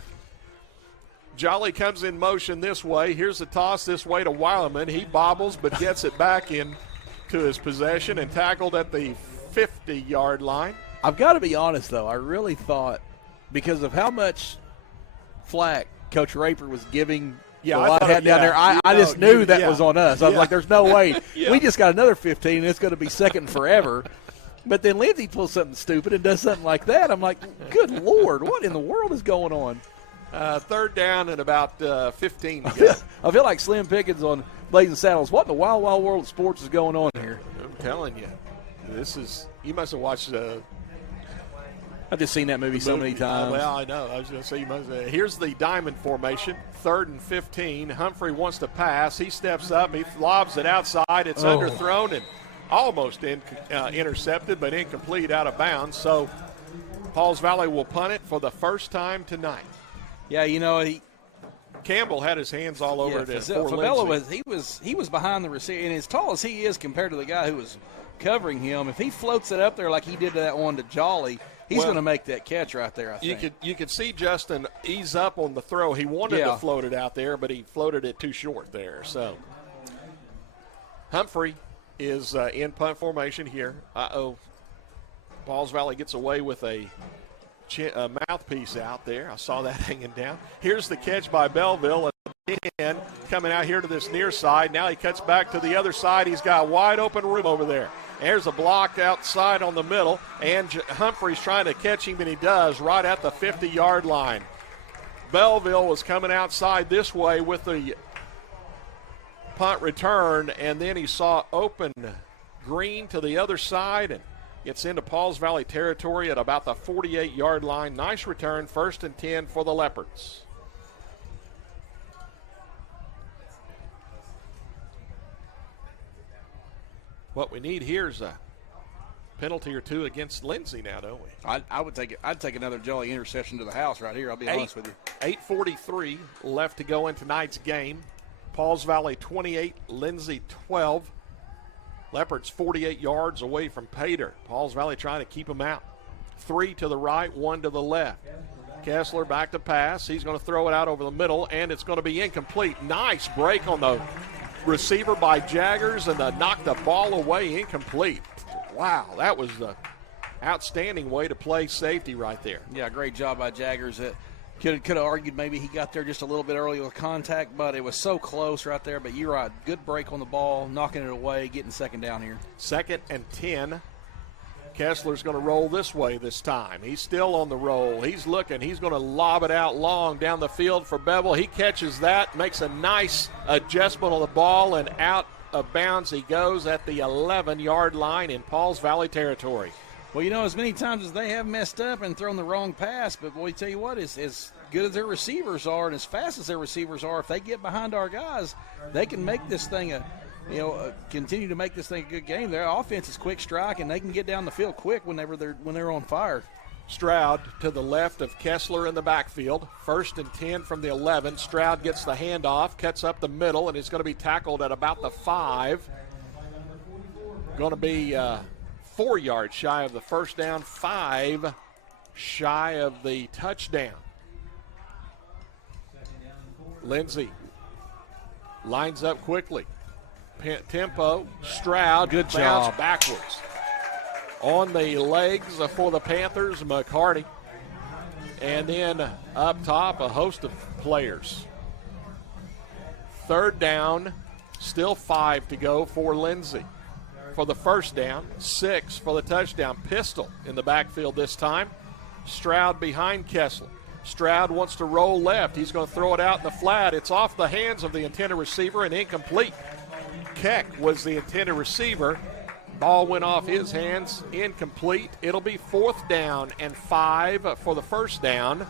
Jolly comes in motion this way. Here's the toss this way to Weileman. He bobbles but gets it back in to his possession and tackled at the 50-yard line. I've got to be honest, though. I really thought, because of how much flack Coach Raper was giving Yeah, the Whitehead down there. I just knew that was on us. I was like, there's no way. We just got another 15, and it's going to be second forever. But then Lindsay pulls something stupid and does something like that. I'm like, good Lord, what in the world is going on? Third down and about 15 to go. I feel like Slim Pickens on Blazing Saddles. What in the wild, wild world of sports is going on here? I'm telling you, you must have watched I've just seen that movie so many times. Well, I know. I was going to say you must. Here's the diamond formation. 3rd and 15. Humphrey wants to pass. He steps up. He lobs it outside. It's underthrown and almost intercepted, but incomplete, out of bounds. So Pauls Valley will punt it for the first time tonight. Yeah, Campbell had his hands all over it. Fabella was behind the receiver, and as tall as he is compared to the guy who was covering him, if he floats it up there like he did that one to Jolly, he's going to make that catch right there, I think. You could see Justin ease up on the throw. He wanted to float it out there, but he floated it too short there. So Humphrey is in punt formation here. Pauls Valley gets away with a mouthpiece out there. I saw that hanging down. Here's the catch by Belleville. And coming out here to this near side. Now he cuts back to the other side. He's got a wide open room over there. There's a block outside on the middle, and Humphrey's trying to catch him, and he does, right at the 50-yard line. Belleville was coming outside this way with the punt return, and then he saw open green to the other side, and gets into Pauls Valley territory at about the 48-yard line. Nice return, 1st and 10 for the Leopards. What we need here is a penalty or two against Lindsay now, don't we? I would take it. I'd take another Jolly interception to the house right here. I'll be honest with you. 8:43 left to go in tonight's game. Pauls Valley 28, Lindsay 12. Leopards 48 yards away from Pater. Pauls Valley trying to keep them out. 3 to the right, 1 to the left. Kessler back to pass. He's going to throw it out over the middle, and it's going to be incomplete. Nice break on the receiver by Jaggers, and knocked the ball away, incomplete. Wow, that was the outstanding way to play safety right there. Yeah, great job by Jaggers. Could have argued maybe he got there just a little bit early with contact, but it was so close right there. But you're right, good break on the ball, knocking it away, getting second down here. 2nd and 10. Kessler's going to roll this way this time. He's still on the roll. He's looking. He's going to lob it out long down the field for Bevel. He catches that, makes a nice adjustment on the ball, and out of bounds he goes at the 11-yard line in Pauls Valley territory. Well, as many times as they have messed up and thrown the wrong pass, but boy, tell you what, as good as their receivers are and as fast as their receivers are, if they get behind our guys, they can make this thing continue to make this thing a good game. Their offense is quick strike, and they can get down the field quick whenever they're on fire. Stroud to the left of Kessler in the backfield. 1st and 10 from the 11. Stroud gets the handoff, cuts up the middle, and is going to be tackled at about the 5. Going to be 4 yards shy of the first down, 5 shy of the touchdown. Lindsay lines up quickly. Tempo, Stroud, good bounce job backwards. On the legs for the Panthers, McCarty. And then up top, a host of players. 3rd down, still 5 to go for Lindsay. For the first down, 6 for the touchdown. Pistol in the backfield this time. Stroud behind Kessler. Stroud wants to roll left. He's going to throw it out in the flat. It's off the hands of the intended receiver and incomplete. Keck was the intended receiver. Ball went off his hands, incomplete. It'll be 4th down and 5 for the first down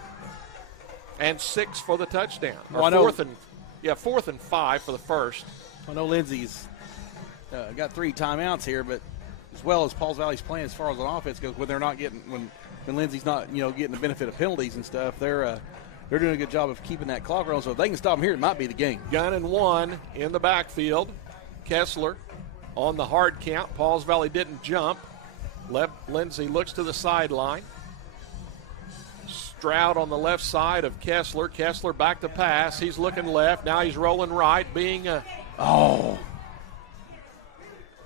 and 6 for the touchdown. Or 4th and 5 for the first. I know Lindsay's got 3 timeouts here, but as well as Pauls Valley's playing as far as an offense goes, when they're not getting when Lindsay's not getting the benefit of penalties and stuff, they're doing a good job of keeping that clock rolling. So if they can stop them here, it might be the game. Gun and 1 in the backfield. Kessler on the hard count. Pauls Valley didn't jump. Lindsay looks to the sideline. Stroud on the left side of Kessler. Kessler back to pass. He's looking left. Now he's rolling right.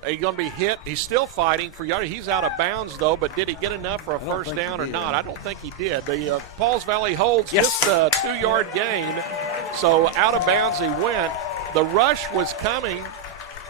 Are you going to be hit? He's still fighting for yard. He's out of bounds, though, but did he get enough for a first down or not? I don't think he did. The Pauls Valley holds just a 2-yard gain So out of bounds he went. The rush was coming,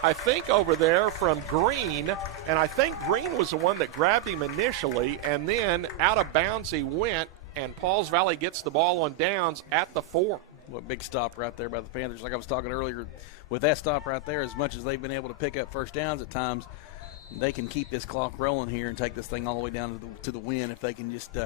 I think, over there from Green, and I think Green was the one that grabbed him initially, and then out of bounds he went, and Pauls Valley gets the ball on downs at the 4. What big stop right there by the Panthers. Like I was talking earlier, with that stop right there, as much as they've been able to pick up first downs at times, they can keep this clock rolling here and take this thing all the way down to the win if they can just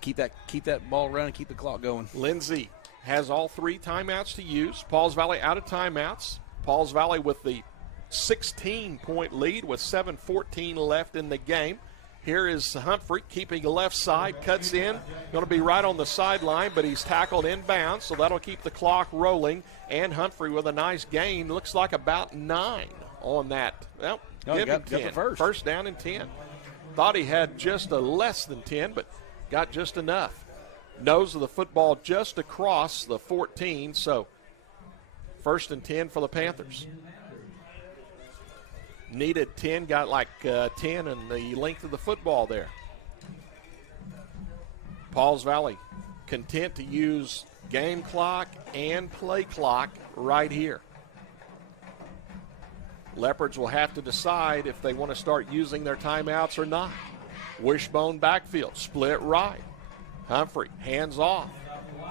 keep that ball running, keep the clock going. Lindsay has all 3 timeouts to use. Pauls Valley out of timeouts. Pauls Valley with the 16-point lead with 7:14 left in the game. Here is Humphrey keeping the left side, cuts in, going to be right on the sideline, but he's tackled inbounds, so that'll keep the clock rolling. And Humphrey with a nice gain, looks like about 9 on that. Well, give him 10. First down and 10. Thought he had just a less than 10, but got just enough. Nose of the football just across the 14, so first and 10 for the Panthers. Needed 10, got like 10 in the length of the football there. Pauls Valley content to use game clock and play clock right here. Leopards will have to decide if they want to start using their timeouts or not. Wishbone backfield, split right. Humphrey hands off,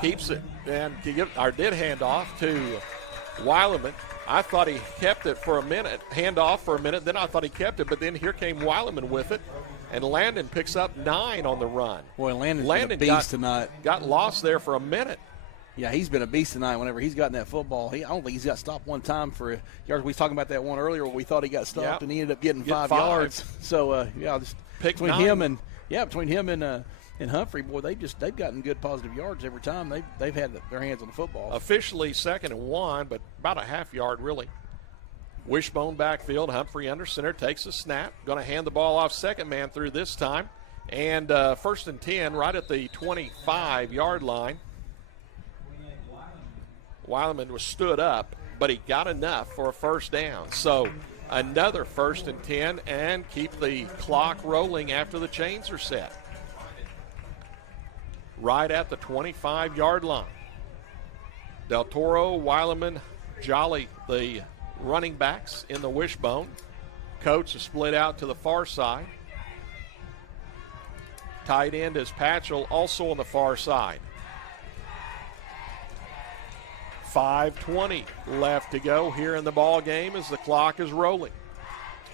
keeps it, and did hand off to Weileman. I thought he kept it for a minute, hand off for a minute, then I thought he kept it, but then here came Weileman with it, and Landon picks up 9 on the run. Boy, Landon's been a beast tonight. Got lost there for a minute. Yeah, he's been a beast tonight whenever he's gotten that football. I don't think he's got stopped one time for yards. We was talking about that one earlier where we thought he got stopped, and he ended up getting 5 yards. So, just between 9. him and Humphrey, boy, they've gotten good positive yards every time they've had their hands on the football. Officially 2nd and 1, but about a half yard really. Wishbone backfield, Humphrey under center, takes a snap, going to hand the ball off second man through this time, and first and 10 right at the 25-yard line. Weileman was stood up, but he got enough for a first down. So another first and 10, and keep the clock rolling after the chains are set. Right at the 25-yard line. Del Toro, Weileman, Jolly, the running backs in the wishbone. Coates is split out to the far side. Tight end is Patchell, also on the far side. 5:20 left to go here in the ball game as the clock is rolling.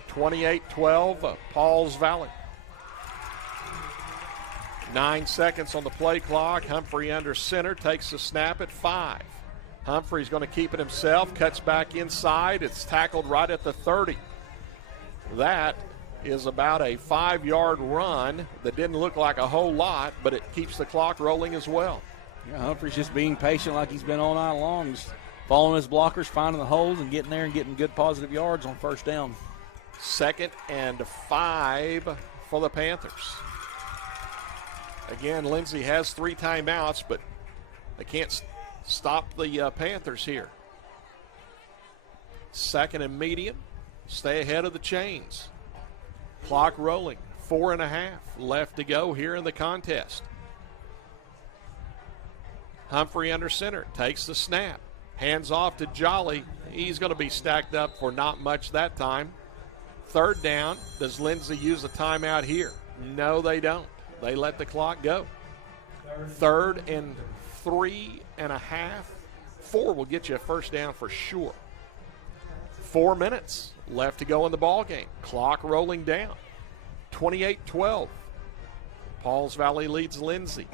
28-12, Pauls Valley. 9 seconds on the play clock. Humphrey under center, takes the snap at 5. Humphrey's going to keep it himself, cuts back inside. It's tackled right at the 30. That is about a 5-yard run that didn't look like a whole lot, but it keeps the clock rolling as well. Yeah, Humphrey's just being patient like he's been all night long, just following his blockers, finding the holes, and getting there and getting good positive yards on first down. 2nd and 5 for the Panthers. Again, Lindsay has 3 timeouts, but they can't stop the Panthers here. 2nd and medium. Stay ahead of the chains. Clock rolling. 4.5 left to go here in the contest. Humphrey under center, takes the snap. Hands off to Jolly. He's going to be stacked up for not much that time. 3rd down. Does Lindsay use a timeout here? No, they don't. They let the clock go. 3rd and 3.5. 4 will get you a first down for sure. 4 minutes left to go in the ball game. Clock rolling down. 28-12. Pauls Valley leads Lindsay.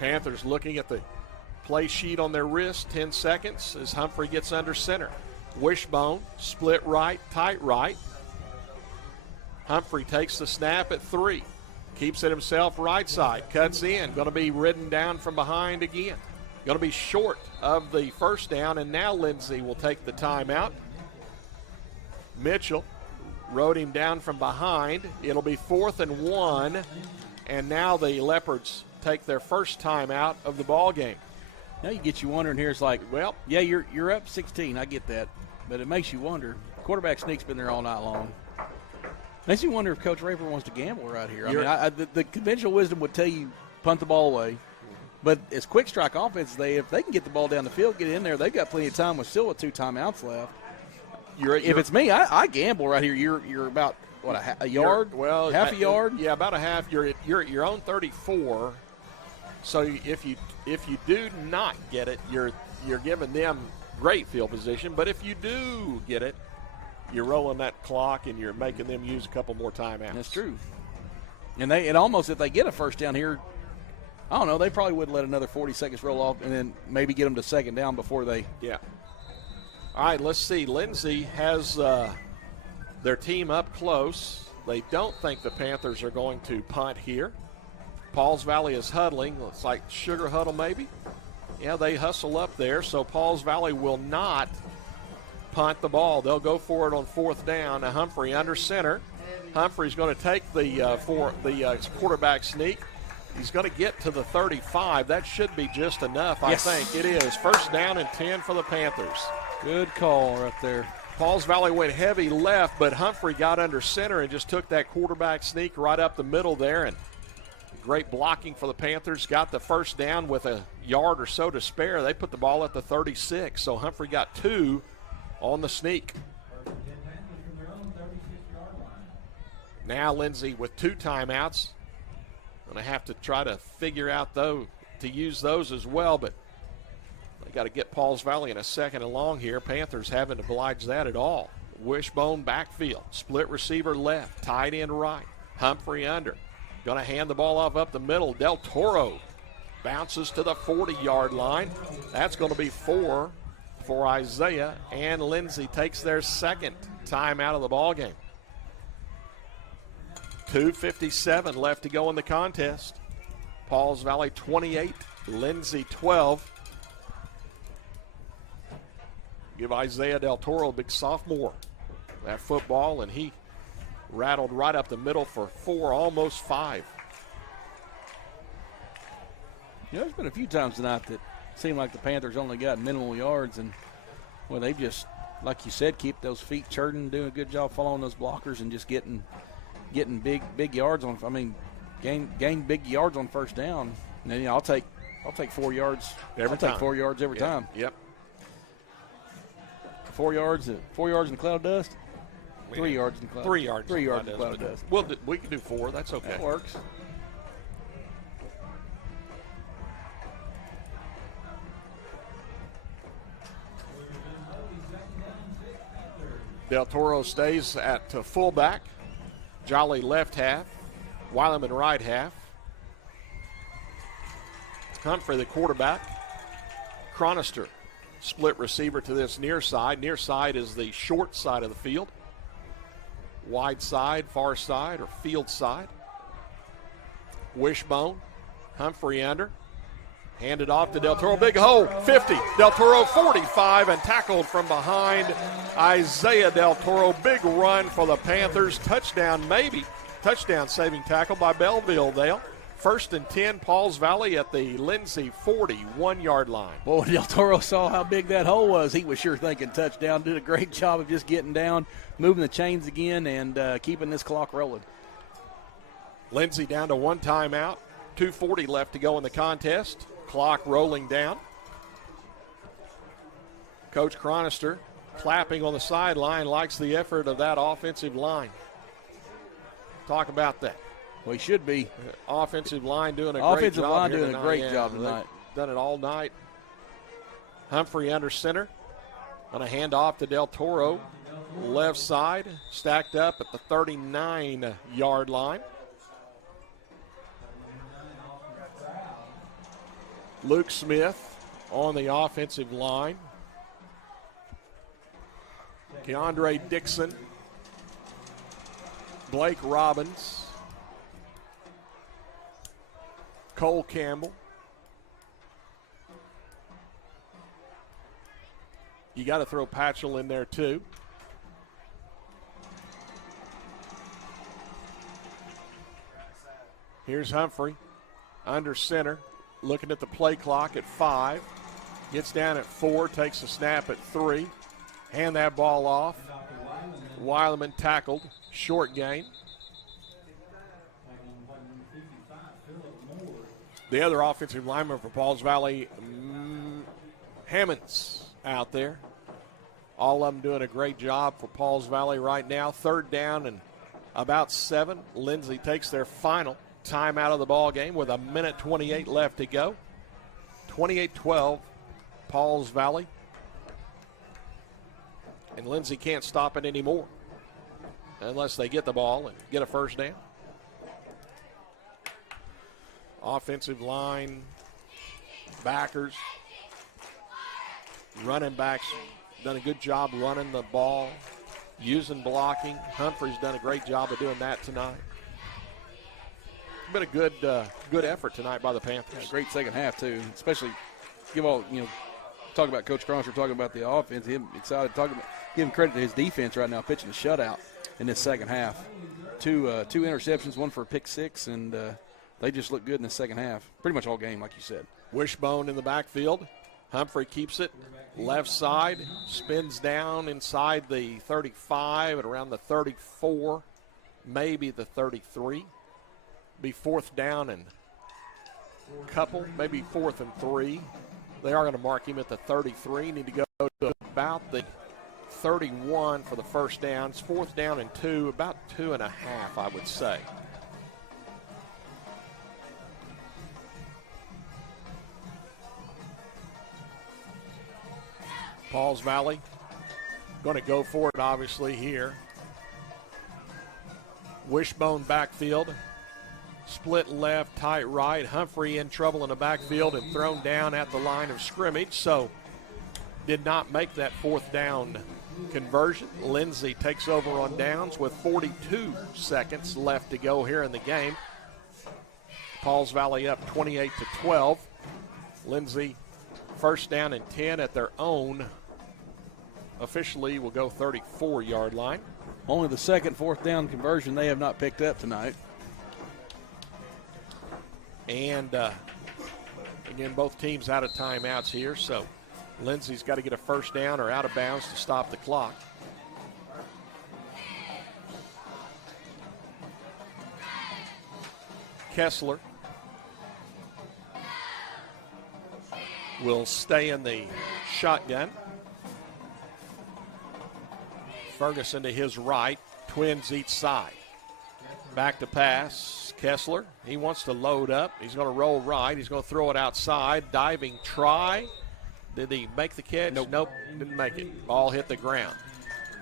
Panthers looking at the play sheet on their wrist. 10 seconds as Humphrey gets under center. Wishbone, split right, tight right. Humphrey takes the snap at 3. Keeps it himself right side. Cuts in. Going to be ridden down from behind again. Going to be short of the first down, and now Lindsay will take the timeout. Mitchell rode him down from behind. It'll be 4th and 1, and now the Leopards take their first timeout of the ball game. Now you get you wondering here. It's like, well, yeah, you're up 16. I get that, but it makes you wonder. Quarterback sneak's been there all night long. Makes you wonder if Coach Raper wants to gamble right here. I mean, the conventional wisdom would tell you punt the ball away. But as quick strike offense, if they can get the ball down the field, get in there, they've got plenty of time with 2 timeouts left. If it's me, I gamble right here. You're about a yard? Well, half a yard? Yeah, about a half. You're at your own 34. So if you do not get it, you're giving them great field position. But if you do get it, you're rolling that clock and you're making them use a couple more timeouts. That's true. And almost if they get a first down here, I don't know, they probably would let another 40 seconds roll off and then maybe get them to second down before they. Yeah. All right, let's see. Lindsay has their team up close. They don't think the Panthers are going to punt here. Pauls Valley is huddling. Looks like Sugar Huddle maybe. Yeah, they hustle up there, so Pauls Valley will not punt the ball. They'll go for it on 4th down. Now Humphrey under center. Humphrey's going to take the quarterback sneak. He's going to get to the 35. That should be just enough, yes. I think. It is. 1st down and 10 for the Panthers. Good call right there. Pauls Valley went heavy left, but Humphrey got under center and just took that quarterback sneak right up the middle there. And great blocking for the Panthers. Got the 1st down with a yard or so to spare. They put the ball at the 36, so Humphrey got 2 on the sneak. Now Lindsay with 2 timeouts. Going to have to try to figure out, though, to use those as well, but they got to get Pauls Valley in a 2nd and long here. Panthers haven't obliged that at all. Wishbone backfield, split receiver left, tight end right. Humphrey under. Going to hand the ball off up the middle. Del Toro bounces to the 40-yard line. That's going to be 4 for Isaiah, and Lindsay takes their 2nd time out of the ball game. 2:57 left to go in the contest. Pauls Valley 28, Lindsay 12. Give Isaiah Del Toro, big sophomore, that football, and he rattled right up the middle for 4, almost 5. There's been a few times tonight that seemed like the Panthers only got minimal yards, and well, they just, like you said, keep those feet churning, doing a good job following those blockers and just getting big yards on. I mean, gain big yards on 1st down. And then I'll take 4 yards. Every time. Take 4 yards every time. Yep. 4 yards in the cloud of dust. 3 yards in the cloud. 3 yards. 3 yards in the cloud of dust. We can do 4. That's okay. That works. Del Toro stays at fullback. Jolly left half. Weileman right half. Humphrey the quarterback. Chronister split receiver to this near side. Near side is the short side of the field. Wide side, far side, or field side. Wishbone. Humphrey under. Handed off to Del Toro. Big hole. 50. Del Toro 45 and tackled from behind. Isaiah Del Toro. Big run for the Panthers. Touchdown maybe. Touchdown saving tackle by Belleville-Dale. 1st and 10, Pauls Valley at the Lindsay 41-yard line. Boy, Del Toro saw how big that hole was. He was sure thinking touchdown. Did a great job of just getting down, moving the chains again, and keeping this clock rolling. Lindsay down to 1 timeout. 2:40 left to go in the contest. Clock rolling down. Coach Chronister clapping on the sideline, likes the effort of that offensive line. Talk about that. Well, he should be. Offensive line doing a great job. Offensive line doing a great job tonight. Done it all night. Humphrey under center. Going to hand off to Del Toro. Left side, stacked up at the 39-yard line. Luke Smith on the offensive line. Keandre Dixon. Blake Robbins. Cole Campbell. You got to throw Patchell in there too. Here's Humphrey under center, looking at the play clock at 5. Gets down at 4, takes a snap at 3. Hand that ball off. Weileman tackled, short gain. The other offensive lineman for Pauls Valley, Hammonds out there. All of them doing a great job for Pauls Valley right now. 3rd down and about 7. Lindsay takes their final time out of the ball game with 1:28 left to go. 28-12, Pauls Valley. And Lindsay can't stop it anymore unless they get the ball and get a first down. Offensive line, backers, running backs done a good job running the ball, using blocking. Humphrey's done a great job of doing that tonight. Been a good effort tonight by the Panthers. Yeah, great second half too, especially talk about Coach Cronshaw, talking about the offense. Him excited, give him credit to his defense right now, pitching a shutout in this second half. Two interceptions, one for a pick 6, and they just look good in the second half. Pretty much all game, like you said. Wishbone in the backfield. Humphrey keeps it left side, spins down inside the 35 and around the 34, maybe the 33. Be 4th down and couple, maybe 4th and 3. They are going to mark him at the 33. Need to go to about the 31 for the first down. It's 4th down and 2, about 2.5, I would say. Pauls Valley going to go for it, obviously, here. Wishbone backfield. Split left, tight right. Humphrey in trouble in the backfield and thrown down at the line of scrimmage. So did not make that 4th down conversion. Lindsay takes over on downs with 42 seconds left to go here in the game. Pauls Valley up 28-12. Lindsay first down and 10 at their own. Officially will go 34-yard line. Only the second 4th down conversion they have not picked up tonight. And, again, both teams out of timeouts here, so Lindsay's got to get a first down or out of bounds to stop the clock. Kessler will stay in the shotgun. Ferguson to his right, twins each side. Back to pass, Kessler. He wants to load up. He's going to roll right. He's going to throw it outside. Diving try. Did he make the catch? Nope, didn't make it. Ball hit the ground.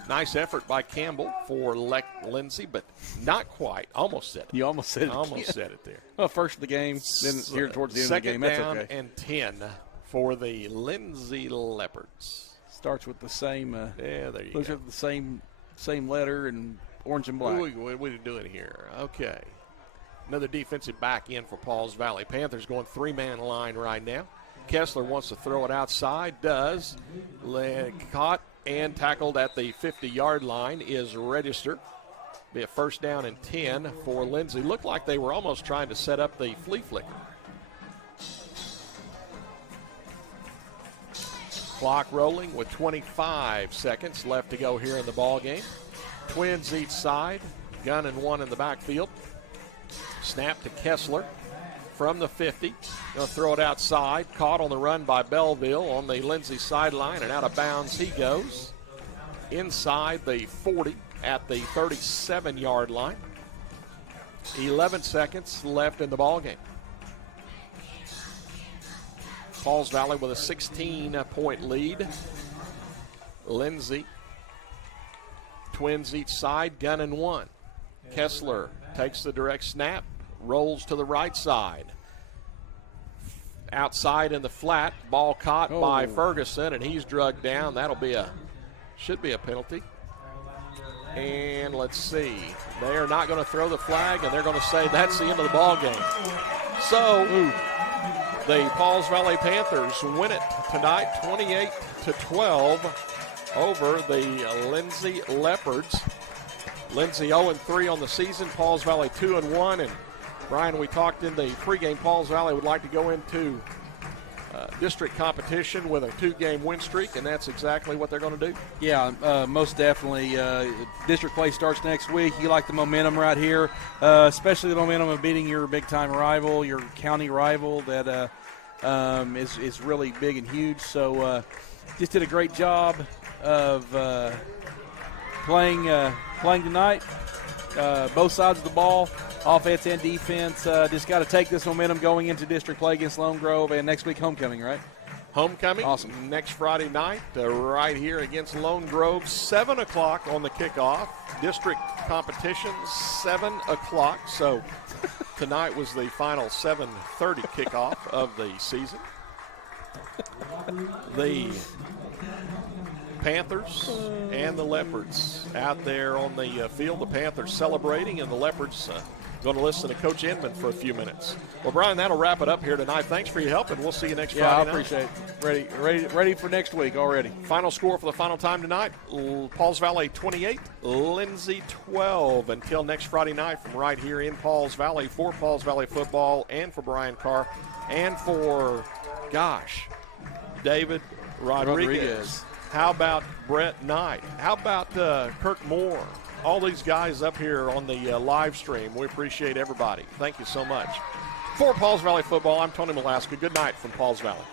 Nice effort by Campbell for Lindsay, but not quite. Almost said it. You almost said it. Almost said it there. Well, first of the game, then here towards the end of the game. That's okay. Second down and 10 for the Lindsay Leopards. Starts with the same. Yeah, there you looks go. with the same letter and orange and black. What are we doing here? Okay. Another defensive back in for Pauls Valley. Panthers going 3-man line right now. Kessler wants to throw it outside. Does. Caught and tackled at the 50-yard line is registered. Be a first down and 10 for Lindsay. Looked like they were almost trying to set up the flea flicker. Clock rolling with 25 seconds left to go here in the ball game. Twins each side, gun and one in the backfield. Snap to Kessler from the 50. Going to throw it outside. Caught on the run by Belleville on the Lindsay sideline, and out of bounds he goes. Inside the 40 at the 37-yard line. 11 seconds left in the ball game. Pauls Valley with a 16-point lead. Lindsay, twins each side, gun and one. Kessler takes the direct snap, rolls to the right side. Outside in the flat, ball caught by Ferguson, and he's drugged down. Should be a penalty. And let's see, they are not going to throw the flag, and they're going to say that's the end of the ball game. So the Pauls Valley Panthers win it tonight, 28-12 over the Lindsay Leopards. Lindsay 0-3 on the season, Pauls Valley 2-1. And Brian, we talked in the pregame, Pauls Valley would like to go into district competition with a 2-game win streak, and that's exactly what they're going to do. Yeah, most definitely. District play starts next week. You like the momentum right here, especially the momentum of beating your big-time rival, your county rival that is really big and huge. So just did a great job of playing tonight. Both sides of the ball, offense and defense. Just got to take this momentum going into district play against Lone Grove, and next week homecoming, right? Homecoming, awesome. Next Friday night, right here against Lone Grove, 7 o'clock on the kickoff. District competition, 7 o'clock. So tonight was the final 7:30 kickoff of the season. The Panthers and the Leopards out there on the field. The Panthers celebrating, and the Leopards going to listen to Coach Inman for a few minutes. Well, Brian, that'll wrap it up here tonight. Thanks for your help, and we'll see you next Friday night. Yeah, I appreciate it. Ready for next week already. Final score for the final time tonight, Pauls Valley 28, Lindsay 12. Until next Friday night from right here in Pauls Valley, for Pauls Valley football and for Brian Carr and for, David Rodriguez. How about Brett Knight? How about Kirk Moore? All these guys up here on the live stream. We appreciate everybody. Thank you so much. For Pauls Valley football, I'm Tony Malaska. Good night from Pauls Valley.